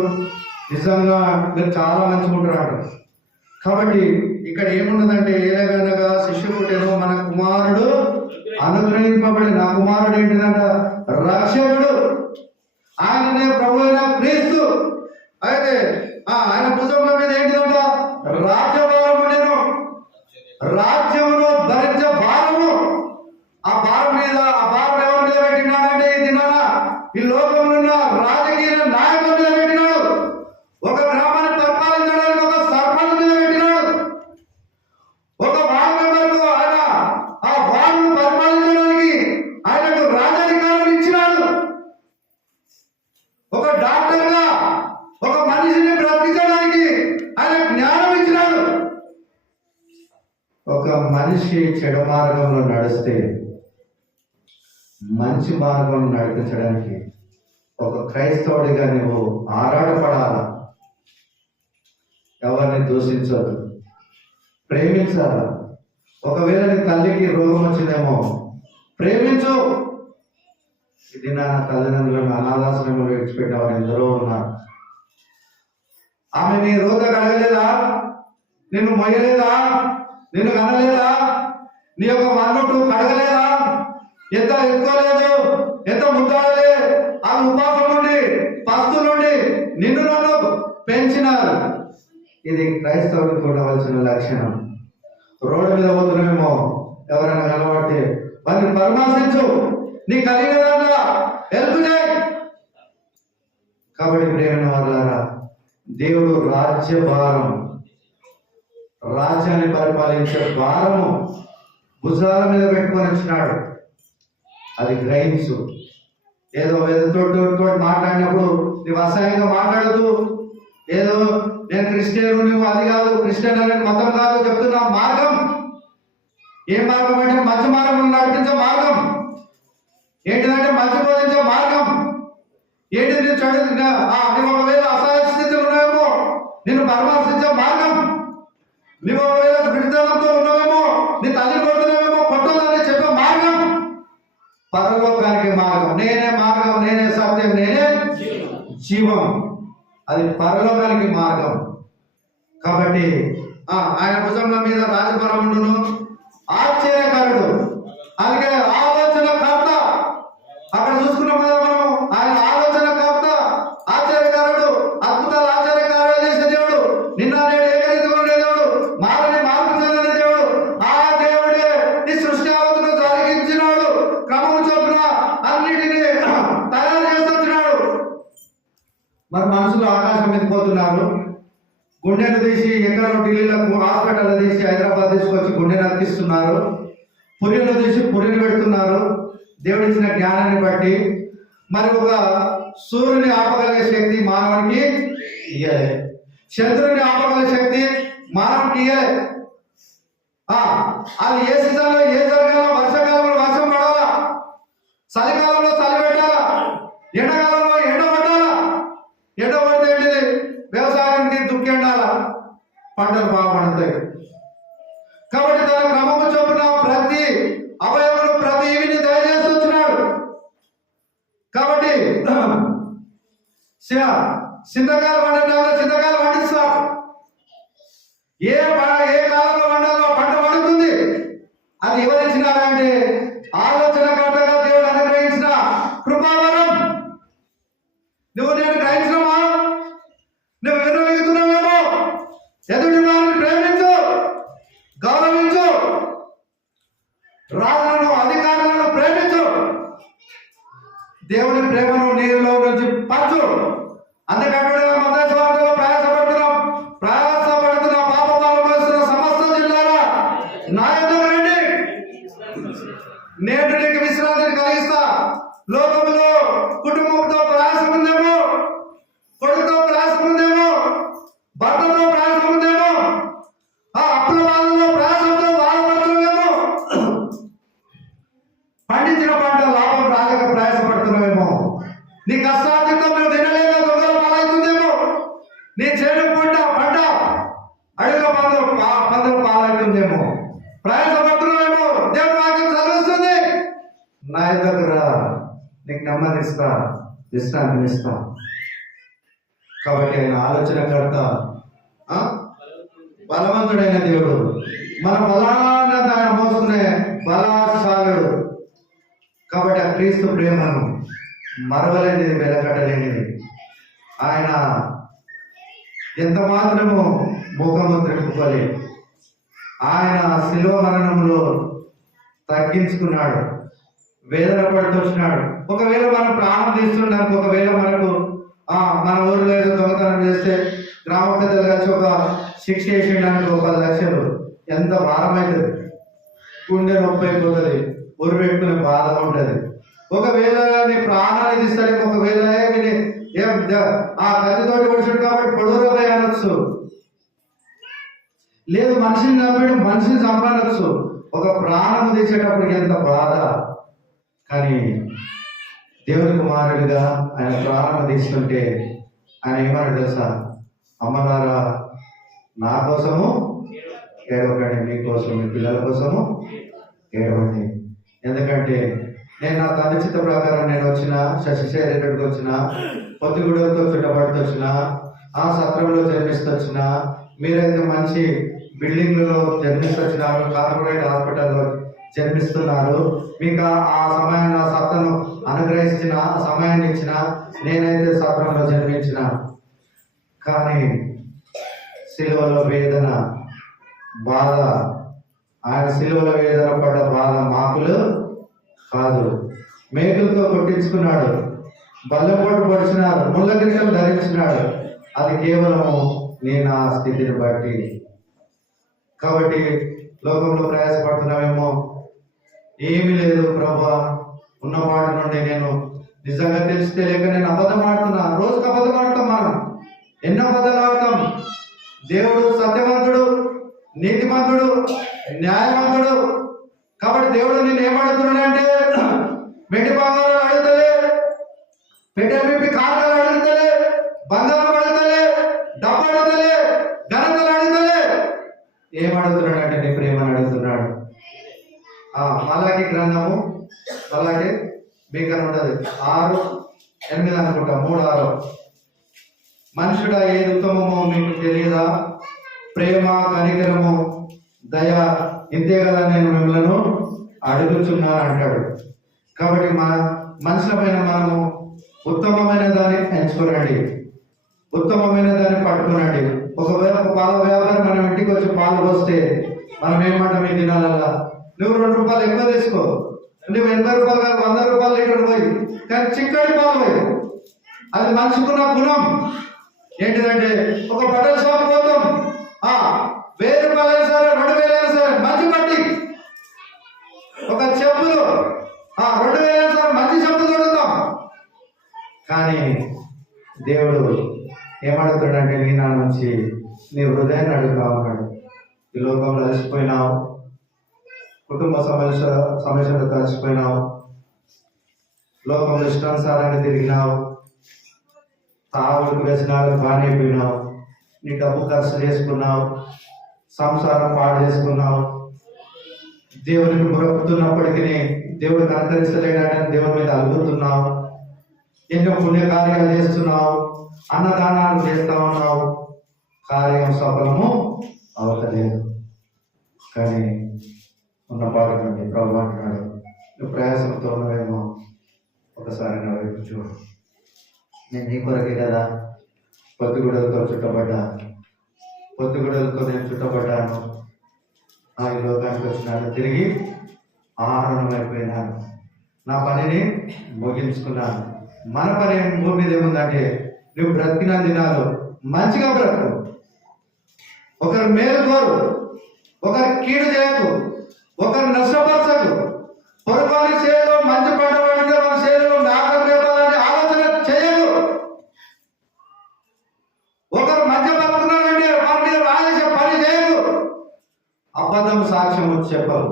నిజంగా మీరు చాలా మంచిగా ఉంటారు అంటారు. కాబట్టి ఇక్కడ ఏమున్నదంటే ఏలగనగా శిష్యుడు పుట్టెను, మన కుమారుడు అనుగ్రహింపబడి. నా కుమారుడు ఏంటిదంట? రక్షకుడు. ఆయననే ప్రభు అయిన క్రీస్తు. అయితే ఆయన భుజముల మీద ఏంటిదంట? రాజ్యభారం ఉండెను. రాజ్యమును భరించే భారము. ఆ భారం మీద ఎవరి మీద పెట్టినాడంటే ఈ దినాన ఈ లోకంలో ఉన్న రాజకీయ నాయకుల మీద పెట్టినాడు. ఒక గ్రామాన్ని పరిపాలించడానికి ఒక సర్పంచ్ మీద పెట్టినాడు. ఒక వార్డు మెంబర్కు ఆయన ఆ వార్డును పరిపాలించడానికి ఆయనకు రాజాధికారం ఇచ్చినాడు. ఒక డాక్టర్గా ఒక మనిషిని బ్రతికించడానికి ఆయన జ్ఞానం ఇచ్చినాడు. ఒక మనిషి చెడు మార్గంలో నడిస్తే మంచి మార్గంలో నడిపించడానికి ఒక క్రైస్తవుడిగా నువ్వు ఆరాటపడాలా. ఎవరిని దూషించదు, ప్రేమించాలా. ఒకవేళ నీ తల్లికి రోగం వచ్చిందేమో ప్రేమించు. ఇది నా తల్లిదండ్రులను అనాథాశ్రమంలో విడిచిపెట్టేవారు ఎందరో ఉన్నారు. ఆమె నీ రోత కడగలేదా? నిన్ను మొయ్యలేదా? నిన్ను కనలేదా? నీ యొక్క మన్నుటు కడగలేదా? ఎంత ఎత్తుకోలేదు, ఎంత ముట్టాలే. ఆ ఉపాసం నుండి పస్తు నుండి నిన్ను నన్ను పెంచినారు. ఇది క్రైస్తవుడికి ఉండవలసిన లక్షణం. రోడ్డు మీద పోతున్నామేమో ఎవరైనా కనబడితే వారిని పరామర్శించు, నీ కలిగిన దాంట్లో హెల్ప్ చేయి. కాబట్టి ప్రేమ వాళ్ళారా, దేవుడు రాజ్యభారం, రాజ్యాన్ని పరిపాలించే భారము భుజాల మీద పెట్టుకొని వచ్చినాడు. అది గ్రహించు. ఏదో తోటి మాట్లాడినప్పుడు నువ్వు అసహ్యంగా మాట్లాడదు. ఏదో నేను క్రిస్టియన్, నువ్వు అది కాదు, క్రిస్టియన్ అనే మతం కాదు చెప్తున్నా. మార్గం ఏ మార్గం అంటే మంచి మార్గం నడిపించే మార్గం. ఏంటిదంటే మంచి బోధించే మార్గం. ఏంటిది? చెడు నువ్వు ఒకవేళ నిన్ను పరామర్శించే మార్గం. నువ్వు ఒకవేళ విడుదలతో ఉన్నావేమో, నీ తల్లి కొడుతున్నావేమో, కొట్టదని చెప్పే మార్గం పరలోకానికి మార్గం. నేనే మార్గం, నేనే సత్యం, నేనే జీవం. అది పరలోకానికి మార్గం. కాబట్టి ఆయన భుజముల మీద రాజపరముడును ఆశ్చర్యకరుడు, అలాగే ఆలోచనకర్త. అక్కడ చూసుకున్నాం కదా మనం, ఆయన ఆలోచనకర్త, ఆశ్చర్యకరుడు, అద్భుతాలు ఆశ్చర్యకార్యాలు చేసే దేవుడు, నిన్న నేడు ఏకరీతిగా ఉండే దేవుడు, మారని మార్పు చెందని దేవుడు. ఆ దేవుడే ఈ సృష్టి యావత్తును జరిగించినాడు, క్రమము చొప్పున అన్నిటినీ తయారు చేస్తున్నాడు. మరి మనుషులు ఆకాశం మీద పోతున్నారు, గుండెను తీసి ఎక్కడో ఢిల్లీలకు హాస్పిటల్ తీసి హైదరాబాద్ తీసుకొచ్చి గుండెను అతికిస్తున్నారు, పుర్రెను తీసి పుర్రెను పెడుతున్నారు. దేవుడు ఇచ్చిన జ్ఞానాన్ని బట్టి మరి ఒక సూర్యుని ఆపగలిగే శక్తి మానవునికి ఇయ్యలే, చంద్రుని ఆపగలిగే శక్తి మానవునికి ఇయ్యలే. అది ఏ సీజన్లో ఏ జరగాలో, వర్షాకాలంలో వర్షం పడాలా, చలికాలంలో చలి పెట్టాలా, ఎండాకాలంలో ఎండ పట్టాలా. ఎండ పడితే ఏంటిది? వ్యవసాయానికి దుక్కి ఎండాలా, పంటలు బాగా పండుతాయి. కాబట్టి తన క్రమము చొప్పున ప్రతి అవయవులు ప్రతి ఇవిని దయచేసి వచ్చినాడు. కాబట్టి చింతకాయలు పండిన చింతకాయలు పండిస్తారు. ఏ కాలంలో పండాలో పంట పండుతుంది. అది ఎవరిచ్చినారంటే ఆలోచనకర్తగా దేవుడు అనుగ్రహించిన కృపావరం. నువ్వు నేను గ్రహించినవా? నువ్వు వినియోగిస్తున్నావేమో. ఎదుటి వారిని ప్రేమించు, గౌరవించు, రాజులను అధికారులను ప్రేమించు, దేవుని ప్రేమను నీలో నుంచి పంచు. అందుకంటే మత్తయి సువార్తలో ప్రయాసపడుతున్న పాప భారం వేస్తున్న సమస్త జిల్లాల నా యొద్దకు రండి, నేను నీకు విశ్రాంతిని కలిగిస్తా. లోకంలో కుటుంబంతో ప్రయాసం ఉందేమో, కొడుకుతో ప్రయాసం ఉందేమో, భర్తతో ప్రయాసం ఉందేమో, అప్పుల బాధలో ప్రయాసంతో బాధపడుతున్నామేమో, పండించిన పంట లాభం రాలేక ప్రయాసపడుతున్నామేమో, నీ కష్టార్జితం నువ్వు తినలేక దొంగల పాలవుతుందేమో, నీ చేను పంట అడుగుల పందుల పాలవుతుందేమో, ప్రయాసపడుతున్నామేమో. దేవుడు వాక్యం చదివిస్తుంది, నా దగ్గర నీకు నెమ్మదిస్తా, విశ్రాంతినిస్తా. కాబట్టి ఆయన ఆలోచనకర్త, బలవంతుడైన దేవుడు, మన బలాన్ని ఆయన మోసుకునే బలాశాలుడు. కాబట్టి ఆ క్రీస్తు ప్రేమను మరవలేనిది, వెలకట్టలేనిది. ఆయన ఎంత మాత్రము ముఖము త్రిప్పుకోలే. ఆయన శిలువ మరణంలో తగ్గించుకున్నాడు, వేదన పడుతూ వచ్చినాడు. ఒకవేళ మనం ప్రాణం తీస్తున్నాడు, ఒకవేళ మనకు మన ఊరిలో ఏదో దొంగతనం చేస్తే గ్రామ పెద్దలు కలిసి ఒక శిక్ష వేసేయడానికి 10 లక్షలు ఎంత భారం అవుతుంది, గుండె నొప్పి అయిపోతుంది, ఊరు పెట్టుకునే బాధ ఉంటుంది. ఒకవేళ నీ ప్రాణాన్ని తీస్తాడే, ఒకవేళ ఆ కత్తితోటి కొడిచాడు కాబట్టి పొడవుగా అనొచ్చు, లేదు మనిషిని చంపాడు మనిషిని చంపనొచ్చు. ఒక ప్రాణం తీసేటప్పటికి ఎంత బాధ. కానీ దేవుని కుమారుడిగా ఆయన ప్రాణం తీసుకుంటే ఆయన ఏమన్నాడు తెలుసా? అమ్మలారా, నా కోసము ఏడవకండి, మీకోసం, మీ పిల్లల కోసము ఏడవండి. ఎందుకంటే నేను నా తండ్రి చిత్త ప్రకారం నేను వచ్చిన, శశిశేఖరుడికి వచ్చిన, పొత్తిగూడెలతో చుట్టబడితో వచ్చిన, ఆ సత్రంలో జన్మిస్తొచ్చిన, మీరైతే మంచి బిల్డింగ్లలో జన్మిస్తొచ్చినారు, కార్పొరేట్ హాస్పిటల్లో జన్మిస్తున్నారు. మీకు ఆ సమయాన్ని, ఆ సత్తను అనుగ్రహించిన, ఆ సమయాన్ని ఇచ్చిన, నేనైతే సత్రంలో జన్మించిన. కానీ సిలువలో వేదన, బాధ, ఆయన సిలువలో వేదన పడ్డ బాధ మాకులు కాదు. మేకులతో కొట్టించుకున్నాడు, బల్లెపోటు పొడిచినాడు, ముళ్ళ కిరీటం ధరించినాడు. అది కేవలము నేను ఆ స్థితిని బట్టి. కాబట్టి లోకంలో ప్రయాసపడుతున్నామేమో, ఏమీ లేదు ప్రభా, ఉన్నవాడి నుండి నేను నిజంగా తెలిస్తే లేక నేను అబద్ధం ఆడుతున్నా. రోజుకు అబద్ధం ఆడతాం, మనం ఎన్నో అబద్ధాలు ఆడతాం. దేవుడు సత్యవంతుడు, నీతిమంతుడు, న్యాయవంతుడు. కాబట్టి దేవుడు నేను ఏమడుగుతున్నాడంటే, వెండి బంగారాలు అడుగుతలే, పెట్టెలు విప్పి కారణాలు అడుగుతలే, బంగారం అడుగుతలే, డబ్బు అడుగుతలే, ఏమడుగుతున్నాడు నీ ప్రేమను అడుగుతున్నాడు. మలాకి గ్రంథము అలాగే మీకు ఉంటుంది 6:8 అనుకుంటా, 3:6. మనుషుడా ఏది ఉత్తమమో మీకు తెలియదా? ప్రేమ, కనికరము, దయ ఇంతే కదా నేను మిమ్మల్ని అడుగుతున్నాను అంటాడు. కాబట్టి మనుషులమైన మనము ఉత్తమమైన దాన్ని ఎంచుకోనండి, ఉత్తమమైన దాన్ని పట్టుకునండి. ఒకవేళ పాల వ్యాపారం మనం ఇంటికి వచ్చి పాలు పోస్తే మనం ఏమంటాం, ఈ దినాలల్లా నువ్వు 2 రూపాయలు ఎక్కువ తీసుకో, నువ్వు 80 రూపాయలు కాదు 100 రూపాయలు లీటర్ పోయి, కానీ చిక్కటి పాలు పోయి. అది మనుషుకున్న గుణం ఏంటిదంటే, ఒక బట్టల షాప్ పోతాం, 1000 రూపాయలైనా సరే 2000 అయినా సరే మంచి బట్టి, ఒక చెప్పులు 2000 అయినా సరే మంచి చెప్పులు దొరుకుతాం. కానీ దేవుడు ఏమడుగుతాడంటే, నీ నా నుంచి నీ హృదయాన్ని అడుగుతా ఉన్నాడు. ఈ లోకంలో అలసిపోయినావు, కుటుంబ సమస్యలతో అలసిపోయినావు, లోకంలో ఇష్టానుసారంగా తిరిగినావు, తాగుడుకు వ్యసనాలకు బానైపోయినావు, నీ డబ్బు ఖర్చు చేసుకున్నావు, సంసారం పాడు చేసుకున్నావు, దేవునికి మొరపుతున్నప్పటికీ దేవుడు కనకరిస్తలేడని దేవుని మీద అలుగుతున్నావు, ఎన్నో పుణ్యకార్యాలు చేస్తున్నావు, అన్నదానాలు చేస్తా ఉన్నావు, కార్యం సఫలము అవతలేదు. కానీ ఉన్న పాటకండి ప్రభు అంటున్నాడు, నువ్వు ప్రయాసంతో ఉన్నవేమో ఒకసారి నా వైపు చూడు, నేను నీ కొరకే కదా పొత్తిగుడలతో చుట్టబడ్డా, పొత్తిగుడలతో నేను చుట్టబడ్డాను, ఈ లోకానికి వచ్చినాను, తిరిగి ఆహారమైపోయినాను, నా పనిని ముగించుకున్నాను. మన పని భూమి మీద ఏముందంటే, నువ్వు బ్రతికిన దినాలు మంచిగా బ్రతుకు, ఒకరు మేలు కోరు, ఒకరు కీడు చేయకు, ఒకరు నష్టపరచకు, పొరపాటు చేయలో మంచి పంట పండితే మన చేతిలో నాగం రేపాలని ఆలోచన చేయకు. ఒకరు మధ్య బతుకున్నారంటే వారి మీద రాజేసే పని చేయకు, అబద్ధం సాక్ష్యం చెప్పరు.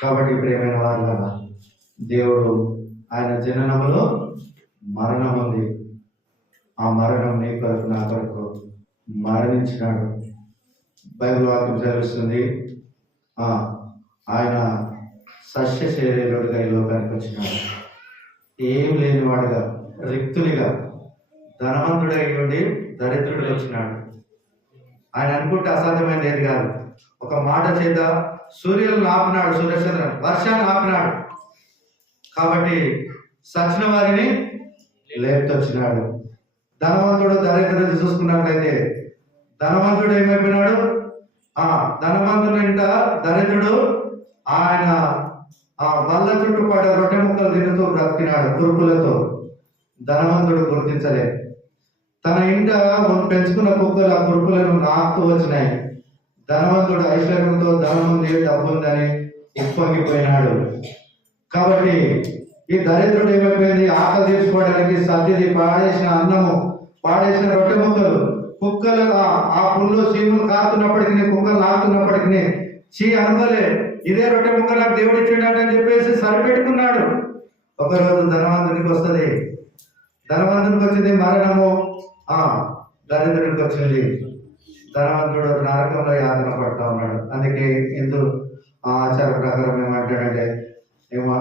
కాబట్టి ప్రియమైన వాళ్ళ దేవుడు ఆయన జననములో మరణం ఉంది, ఆ మరణం నీ కొరకు నా కొరకు మరణించినాడు. బైబిల్ వాక్యం చదివిస్తుంది, ఆయన సస్య శరీరుడుగా ఈ లోకానికి వచ్చినాడు, ఏం లేనివాడుగా, రిక్తునిగా, ధనవంతుడై ఉండి దరిద్రుడు వచ్చినాడు. ఆయన అనుకుంటే అసాధ్యమైనది ఏది కాదు. ఒక మాట చేత సూర్యులను ఆపినాడు, సూర్యచంద్ర వర్షాన్ని ఆపినాడు. కాబట్టి సచిన వారిని లేపుతొచ్చినాడు. ధనవంతుడు దరిద్రుడు చూసుకున్నట్లయితే, ధనవంతుడు ఏమైపోయినాడు, ధనవంతుడు ఇంట దరిద్రుడు ఆయన బల్ల చుట్టూ పడే రొట్టె ముక్కలు తిరుగుతూ బ్రతికినాడు కురుకులతో. ధనవంతుడు గుర్తించలే, తన ఇంట పెంచుకున్న కుక్కలు ఆ కురుకులను నాకుతూ వచ్చినాయి. ధనవంతుడు ఐశ్వర్యంతో ధనం ఉంది, డబ్బు ఉందని ఉప్పొంగిపోయినాడు. కాబట్టి ఈ దరిద్రుడు ఏమైపోయింది, ఆకలి తీర్చుకోవడానికి సర్దిది పాడేసిన అన్నము, పాడేసిన రొట్టె ముక్కలు, కుక్కలు ఆ పుల్లు చీములు కాస్తున్నప్పటికీ, కుక్కలు నాకుతున్నప్పటికీ చీ అనుకోలే, ఇదే రొట్టె ముక్క నాకు దేవుడు ఇచ్చిండని చెప్పేసి సరిపెట్టుకున్నాడు. ఒకరోజు ధనవంతునికి వస్తుంది, ధనవంతునికి వచ్చింది మరణము, దరిద్రునికి వచ్చింది. ధనవంతుడు నరకంలో యాతన పడతా ఉన్నాడు. అందుకే హిందూ ఆచార ప్రకారం ఏమంటాడంటే, ఏమో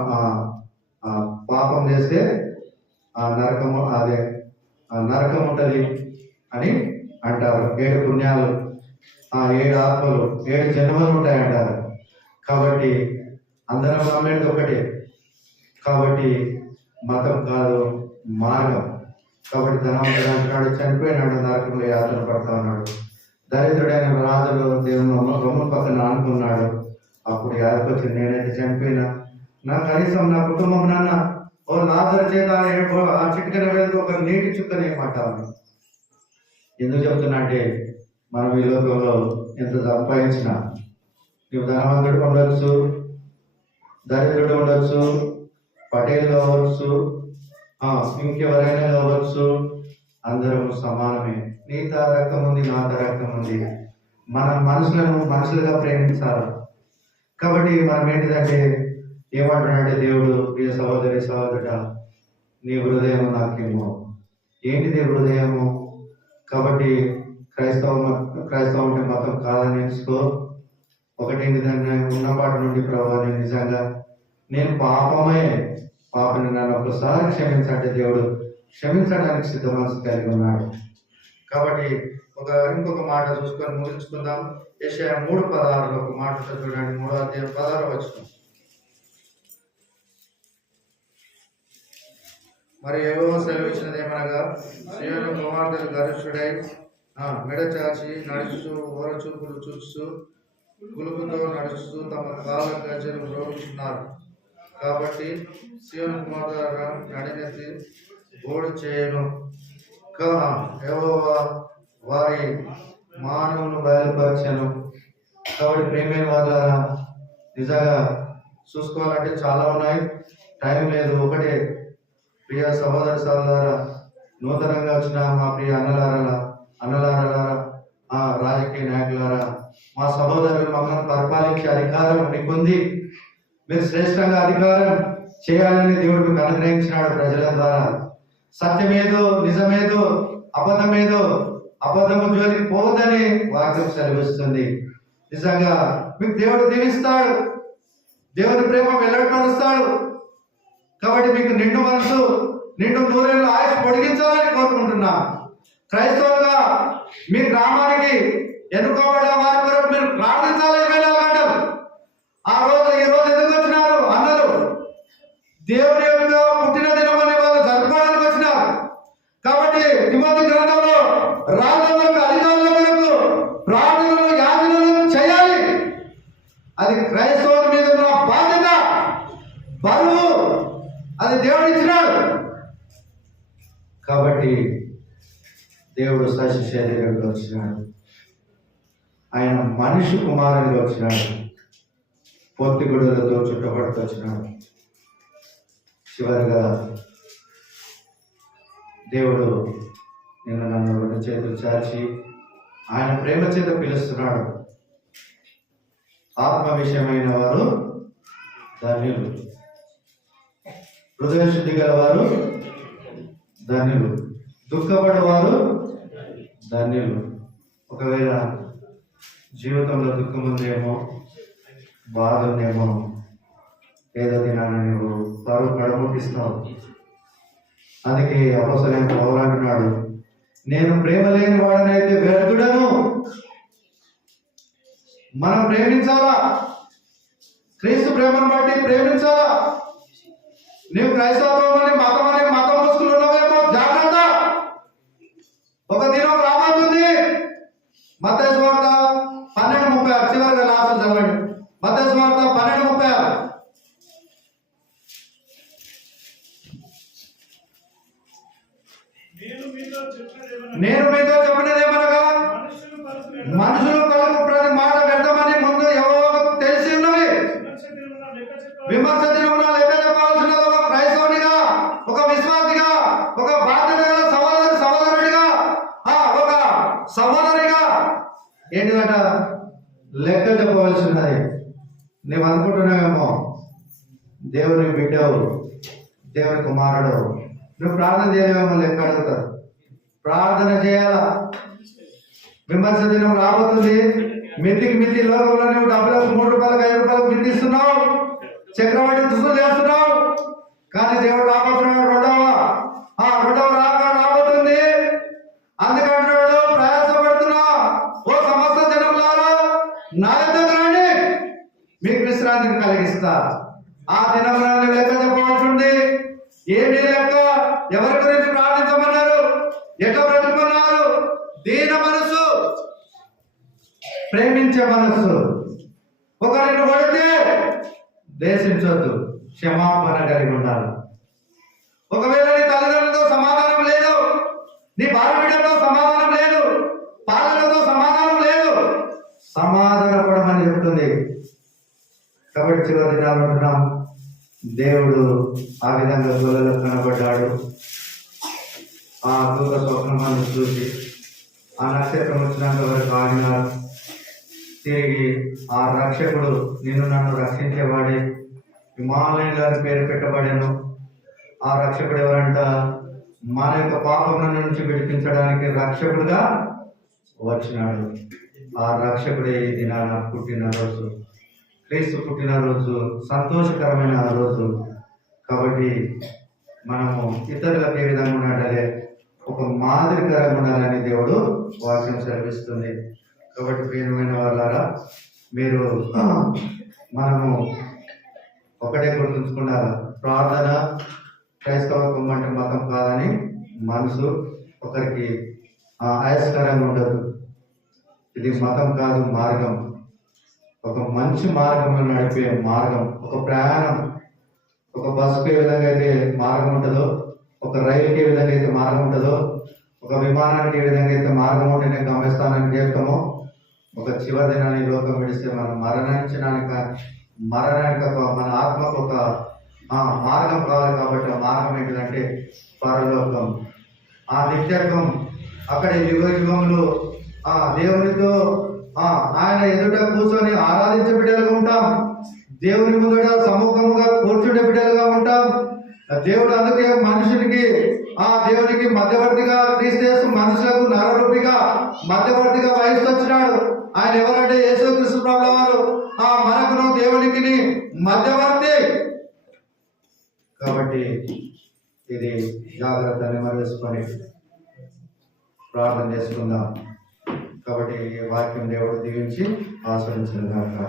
పాపం చేస్తే నరకము, అదే నరకం ఉంటుంది అని అంటారు. 7 పుణ్యాలు, 7 ఆత్మలు, 7 జన్మలు ఉంటాయంటారు. కాబట్టి అందరం నమ్మేది ఒకటే. కాబట్టి మతం కాదు, మార్గం. కాబట్టి ధనవంతుడు అంటున్నాడు, చనిపోయినాడు, నరకంలో యాతన పడతా ఉన్నాడు. దరిద్రుడైన రాజులు దేవుని రొమ్ము పక్కన అనుకున్నాడు. అప్పుడు యాదకొచ్చి, నేనైతే చనిపోయినా, నా కనీసం నా కుటుంబం నాన్న ఓ లాజరు చేత ఆ చిటికన వెళ్తూ ఒక నీటి చుక్కని ఏమంటాను. ఎందుకు చెప్తున్నా అంటే, మనం ఈ లోకంలో ఎంత సంపాదించినా, నువ్వు ధనవంతుడు ఉండొచ్చు, దరిద్రుడు ఉండొచ్చు, పటేల్ కావచ్చు, ఇంకెవరైనా కావచ్చు, అందరం సమానమే. నీ రక్తం ఉంది, నా రక్తం ఉంది. మన మనుషులను మనుషులుగా ప్రేమించాలి. కాబట్టి మనం ఏంటిదంటే, ఏమంటున్నాడంటే దేవుడు, ప్రియ సహోదరి సహోదరుడ, నీ హృదయం నాకేమో. ఏంటిది హృదయము? కాబట్టి క్రైస్తవం అంటే మతం కాదని తెలుసుకో. ఒకటి విధంగా ఉన్నపాటి నుండి ప్రభావ నిజంగా నేను పాపని నన్ను ఒకసారి క్షమించంటే దేవుడు క్షమించడానికి సిద్ధ మనసు కలిగి ఉన్నాడు. కాబట్టి ఇంకొక మాట చూసుకొని ముగించుకుందాం. యెషయా 3:16 ఒక మాట చూడండి. 3వ అధ్యాయం 16వ వచనం. మరి యెహోవా సెలవిచ్చినది ఏమనగా, సీయోను కుమార్తెలు గర్విష్ఠుడై మెడ చాచి నడుస్తూ ఓరచూపులు చూస్తూ గులుపుతో నడుస్తూ తమ కాళ్ళ గజ్జలు మ్రోగుతున్నారు. కాబట్టి సీయోను కుమార్తెల నడినెత్తి గోడు చేయను. యెహోవా వారి మానవును బయలుపరచను. కాబట్టి ప్రేమైన వాళ్ళ నిజంగా చూసుకోవాలంటే చాలా ఉన్నాయి, టైం లేదు. ఒకటే ప్రియ సహోదర నూతనంగా వచ్చిన మా ప్రియ అన్నలారా రాజకీయ నాయకులారా, మా సహోదరులు మమ్మల్ని పరిపాలించే అధికారం మీకుంది. మీరు శ్రేష్టంగా అధికారం చేయాలని దేవుడు మీకు అనుగ్రహించినాడు ప్రజల ద్వారా. సత్యమేదో నిజమేదో అబద్ధము జోలికి పోదని వాక్యం సెలవిస్తుంది. నిజంగా మీకు దేవుడు దీవిస్తాడు, దేవుని ప్రేమ వెల్లడిపరుస్తాడు. కాబట్టి మీకు నిండు మనసు నిండు నూరేళ్ళు ఆయుష్ పొడిగించాలని కోరుకుంటున్నా. క్రైస్తవులుగా మీ గ్రామానికి ఎన్నుకోబడ్డ వారి కొరకు మీరు ప్రార్థించాలి 24 గంటలు. ఈ రోజు ఎందుకు వచ్చినారు అన్నలు? దేవుని యొక్క పుట్టిన దినమని వాళ్ళు జరుపుకోవడానికి వచ్చినారు. కాబట్టి తిమోతి గ్రంథంలో రాళ్ళ వరకు అధికారుల వరకు ప్రార్థనలు యాజనలు చేయాలి. అది క్రైస్తవుల మీద ఉన్న బాధ్యత, బరువు, అది దేవుడు ఇచ్చినాడు. కాబట్టి దేవుడు సశ శరీరంగా వచ్చినాడు, ఆయన మనిషి కుమారుడిగా వచ్చినాడు, పొత్తి గుడులతో చుట్టబడుతూ వచ్చినాడు. చివరిగా దేవుడు నన్ను 2 చేతులు చాచి ఆయన ప్రేమ చేత పిలుస్తున్నాడు. ఆత్మ విషయమైన వారు ధన్యులు, హృదయ శుద్ధి గలవారు ధన్యులు, దుఃఖపడేవారు ధన్యులు. ఒకవేళ జీవితంలో దుఃఖం ఉందేమో, బాధ ఉందేమో, ఏదో దినాన్ని నువ్వు పరువు కడముట్టిస్తావు. అందుకే అపోస్తలుడైన పౌలు అంటున్నాడు, నేను ప్రేమ లేని వాడనైతే వ్యర్థుడను. మనం ప్రేమించాలా, క్రీస్తు ప్రేమను బట్టి ప్రేమించాలా. నీవు క్రైస్తవం అని మతం మూసుకున్నావేమో, జాగ్రత్త. ఒక దినం రాబోతుంది. మత్తయి సువార్త 12:36 చివరిగా లాస్ట్ చదవండి. మత్తయి సువార్త 12:36. నేను మీతో చెప్పినదేమనగా, మనుషులు పలుకు ప్రతి మాట వ్యర్థమని ముందు ఎవరో తెలిసి ఉన్నవి. విమర్శ దినమున లెక్క చెప్పాల్సిన ఒక క్రైస్తవునిగా, ఒక విశ్వాసిగా, ఒక బాధ్యత సహోదరుడిగా, ఒక సహోదరిగా ఏంటిదట లెక్క చెప్పవలసి ఉన్నది. నువ్వు అనుకుంటున్నావేమో దేవుని బిడ్డవు, దేవుని కుమారుడు, నువ్వు ప్రార్థన చేయలేమో లెక్క అడుగుతారు. ప్రార్థన చేయాలా. విమర్శ దినం రాబోతుంది. మితి లోకంలో నువ్వు డబ్బులకు 3 రూపాయలకు 5 రూపాయలకు మితిస్తున్నావు, చక్రవడ్డీ దుస్తులు చేస్తున్నావు. కానీ దేవుడు రాబోతున్నాడు. రెండవ రాబోతుంది. అందుకంటున్నాడు, ప్రయాసపడుతున్నా ఓ సమస్త జనములారా నా యొద్దకు రండి, మీకు విశ్రాంతిని కలిగిస్తా. ఆ దినంలో లెక్క చెప్పవలసి ఉంది. ఏమీ లెక్క, ఎవరి గురించి ప్రార్థించమన్నారు, ఎట్లా బ్రతుకున్నారు. దీన మనసు, ప్రేమించే మనసు. ఒకరిని కొడితే దేశించొద్దు, క్షమాపణ కలిగి ఉండాలి. ఒకవేళ నీ తల్లిదండ్రులతో సమాధానం లేదు, నీ భార్య బిడ్డలతో సమాధానం లేదు, పాలనతో సమాధానం లేదు, సమాధాన పడమని చెప్తుంది. కాబట్టి చివరి దినాలు ఉంటున్నాం. దేవుడు ఆ విధంగా దూలలో కనబడ్డాడు. ఆ దూత స్వప్నమాన్ని చూసి ఆ నక్షత్రం వచ్చినంత వరకు ఆగినారు. తిరిగి ఆ రక్షకుడు నన్ను రక్షించేవాడే హిమాలయం గారి పేరు పెట్టబడాను. ఆ రక్షకుడు ఎవరంట? మన యొక్క పాపముల నుంచి విడిపించడానికి రక్షకుడుగా వచ్చినాడు. ఆ రక్షకుడే ఈ దినాన పుట్టినరోజు, క్రీస్తు పుట్టినరోజు, సంతోషకరమైన రోజు. కాబట్టి మనము ఇతరులకు ఏ విధంగా ఉండాలి, ఒక మాదిరికరంగా ఉండాలని దేవుడు వాక్యం సెలవిస్తుంది. కాబట్టి ప్రియమైన వాళ్ళారా, మీరు మనము ఒకటే గుర్తుంచుకున్నారు, ప్రార్థన క్రైస్తవత్వం అంటే మతం కాదని మనసు ఒకరికి ఆయస్కరంగా ఉండదు. ఇది మతం కాదు, మార్గం. ఒక మంచి మార్గంలో నడిపే మార్గం. ఒక ప్రయాణం, ఒక బస్సుకి ఏ విధంగా అయితే మార్గం ఉంటుందో, ఒక రైలుకి ఏ విధంగా అయితే మార్గం ఉంటుందో, ఒక విమానానికి ఏ విధంగా అయితే మార్గం ఉంటేనే గమ్యస్థానానికి చేస్తామో, ఒక చివరి దినాన్ని లోకం విడిస్తే మనం మరణానికి మన ఆత్మకు ఒక మార్గం కావాలి. కాబట్టి ఆ మార్గం ఏంటిదంటే పరలోకం, ఆ నిత్యత్వం. అక్కడ యుగ యుగములు దేవునితో ఆయన ఎదుట కూర్చొని ఆరాధించే బిడ్డలుగా ఉంటాం. దేవుని ముందట సముఖముగా కూర్చుండే బిడ్డలుగా ఉంటాం. దేవుడు అందుకే మనుషునికి దేవునికి మధ్యవర్తిగా క్రీస్తు మనుషులకు నరరూపిగా మధ్యవర్తిగా వహిస్తున్నాడు. ఆయన ఎవరంటే యేసుక్రీస్తు ప్రభువు వారు మనకును దేవునికి మధ్యవర్తి. కాబట్టి ఇది జాగ్రత్తని మరవేసుకొని ప్రార్థన చేసుకుందాం. కాబట్టి ఈ వాక్యం దేవుడు దీవించి ఆస్వాదించిన గాక.